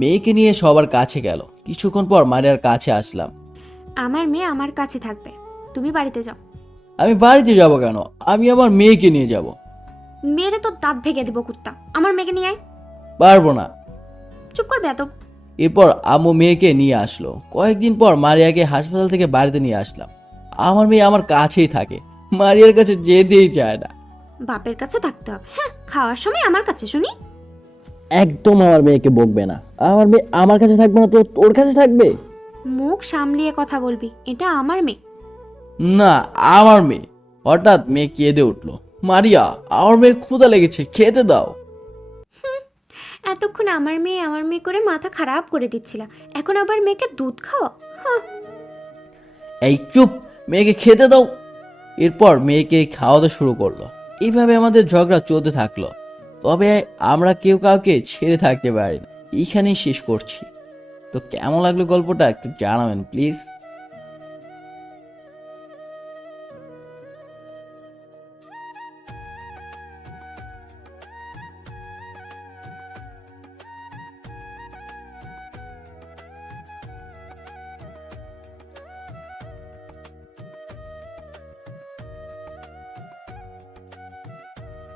মেয়েকে নিয়ে সবার কাছে গেল। কিছুক্ষণ পর মারিয়ার কাছে আসলাম। আমার মেয়ে আমার কাছে থাকবে, তুমি বাড়িতে যাও। আমি বাড়িতে যাব কেন? আমি আমার মেয়েকে নিয়ে যাব। মেয়েরে তো দাঁত ভেঙে দিব কুত্তা। আমার মেয়েকে নিয়ে আয়। পারবো না। চুপ কর বেয়াদব। এরপর আম্মু মেয়েকে নিয়ে আসলো। কয়েকদিন পর মারিয়াকে হাসপাতাল থেকে বাড়িতে নিয়ে আসলাম। আমার মেয়ে আমার কাছেই থাকে, মারিয়ার কাছে যেতেই চায় না। বাপের কাছে থাকতে হবে? হ্যাঁ, খাওয়ার সময় আমার কাছে। শুনি। একদম আমার মেয়েকে বকবে না। আমার মেয়ে আমার কাছে থাকবে না তো তোর কাছে থাকবে? মুখ সামলিয়ে কথা বলবি, এটা আমার মেয়ে। না, আমার মেয়ে। হঠাৎ মেয়ে কেঁদে উঠলো। মারিয়া, আমার মেয়ের ক্ষুধা লেগেছে, খেতে দাও। এতক্ষণ আমার মেয়ে করে মাথা খারাপ করে দিচ্ছিল, এখন আবার মেয়েকে দুধ খাওয়া? এই চুপ, মেয়েকে খেতে দাও। এরপর মেয়েকে খাওয়াতে শুরু করলো। এইভাবে আমাদের ঝগড়া চলতে থাকলো। তবে আমরা কেউ কাউকে ছেড়ে থাকতে পারি না। এইখানেই শেষ করছি। তো কেমন লাগলো গল্পটা একটু জানাবেন প্লিজ।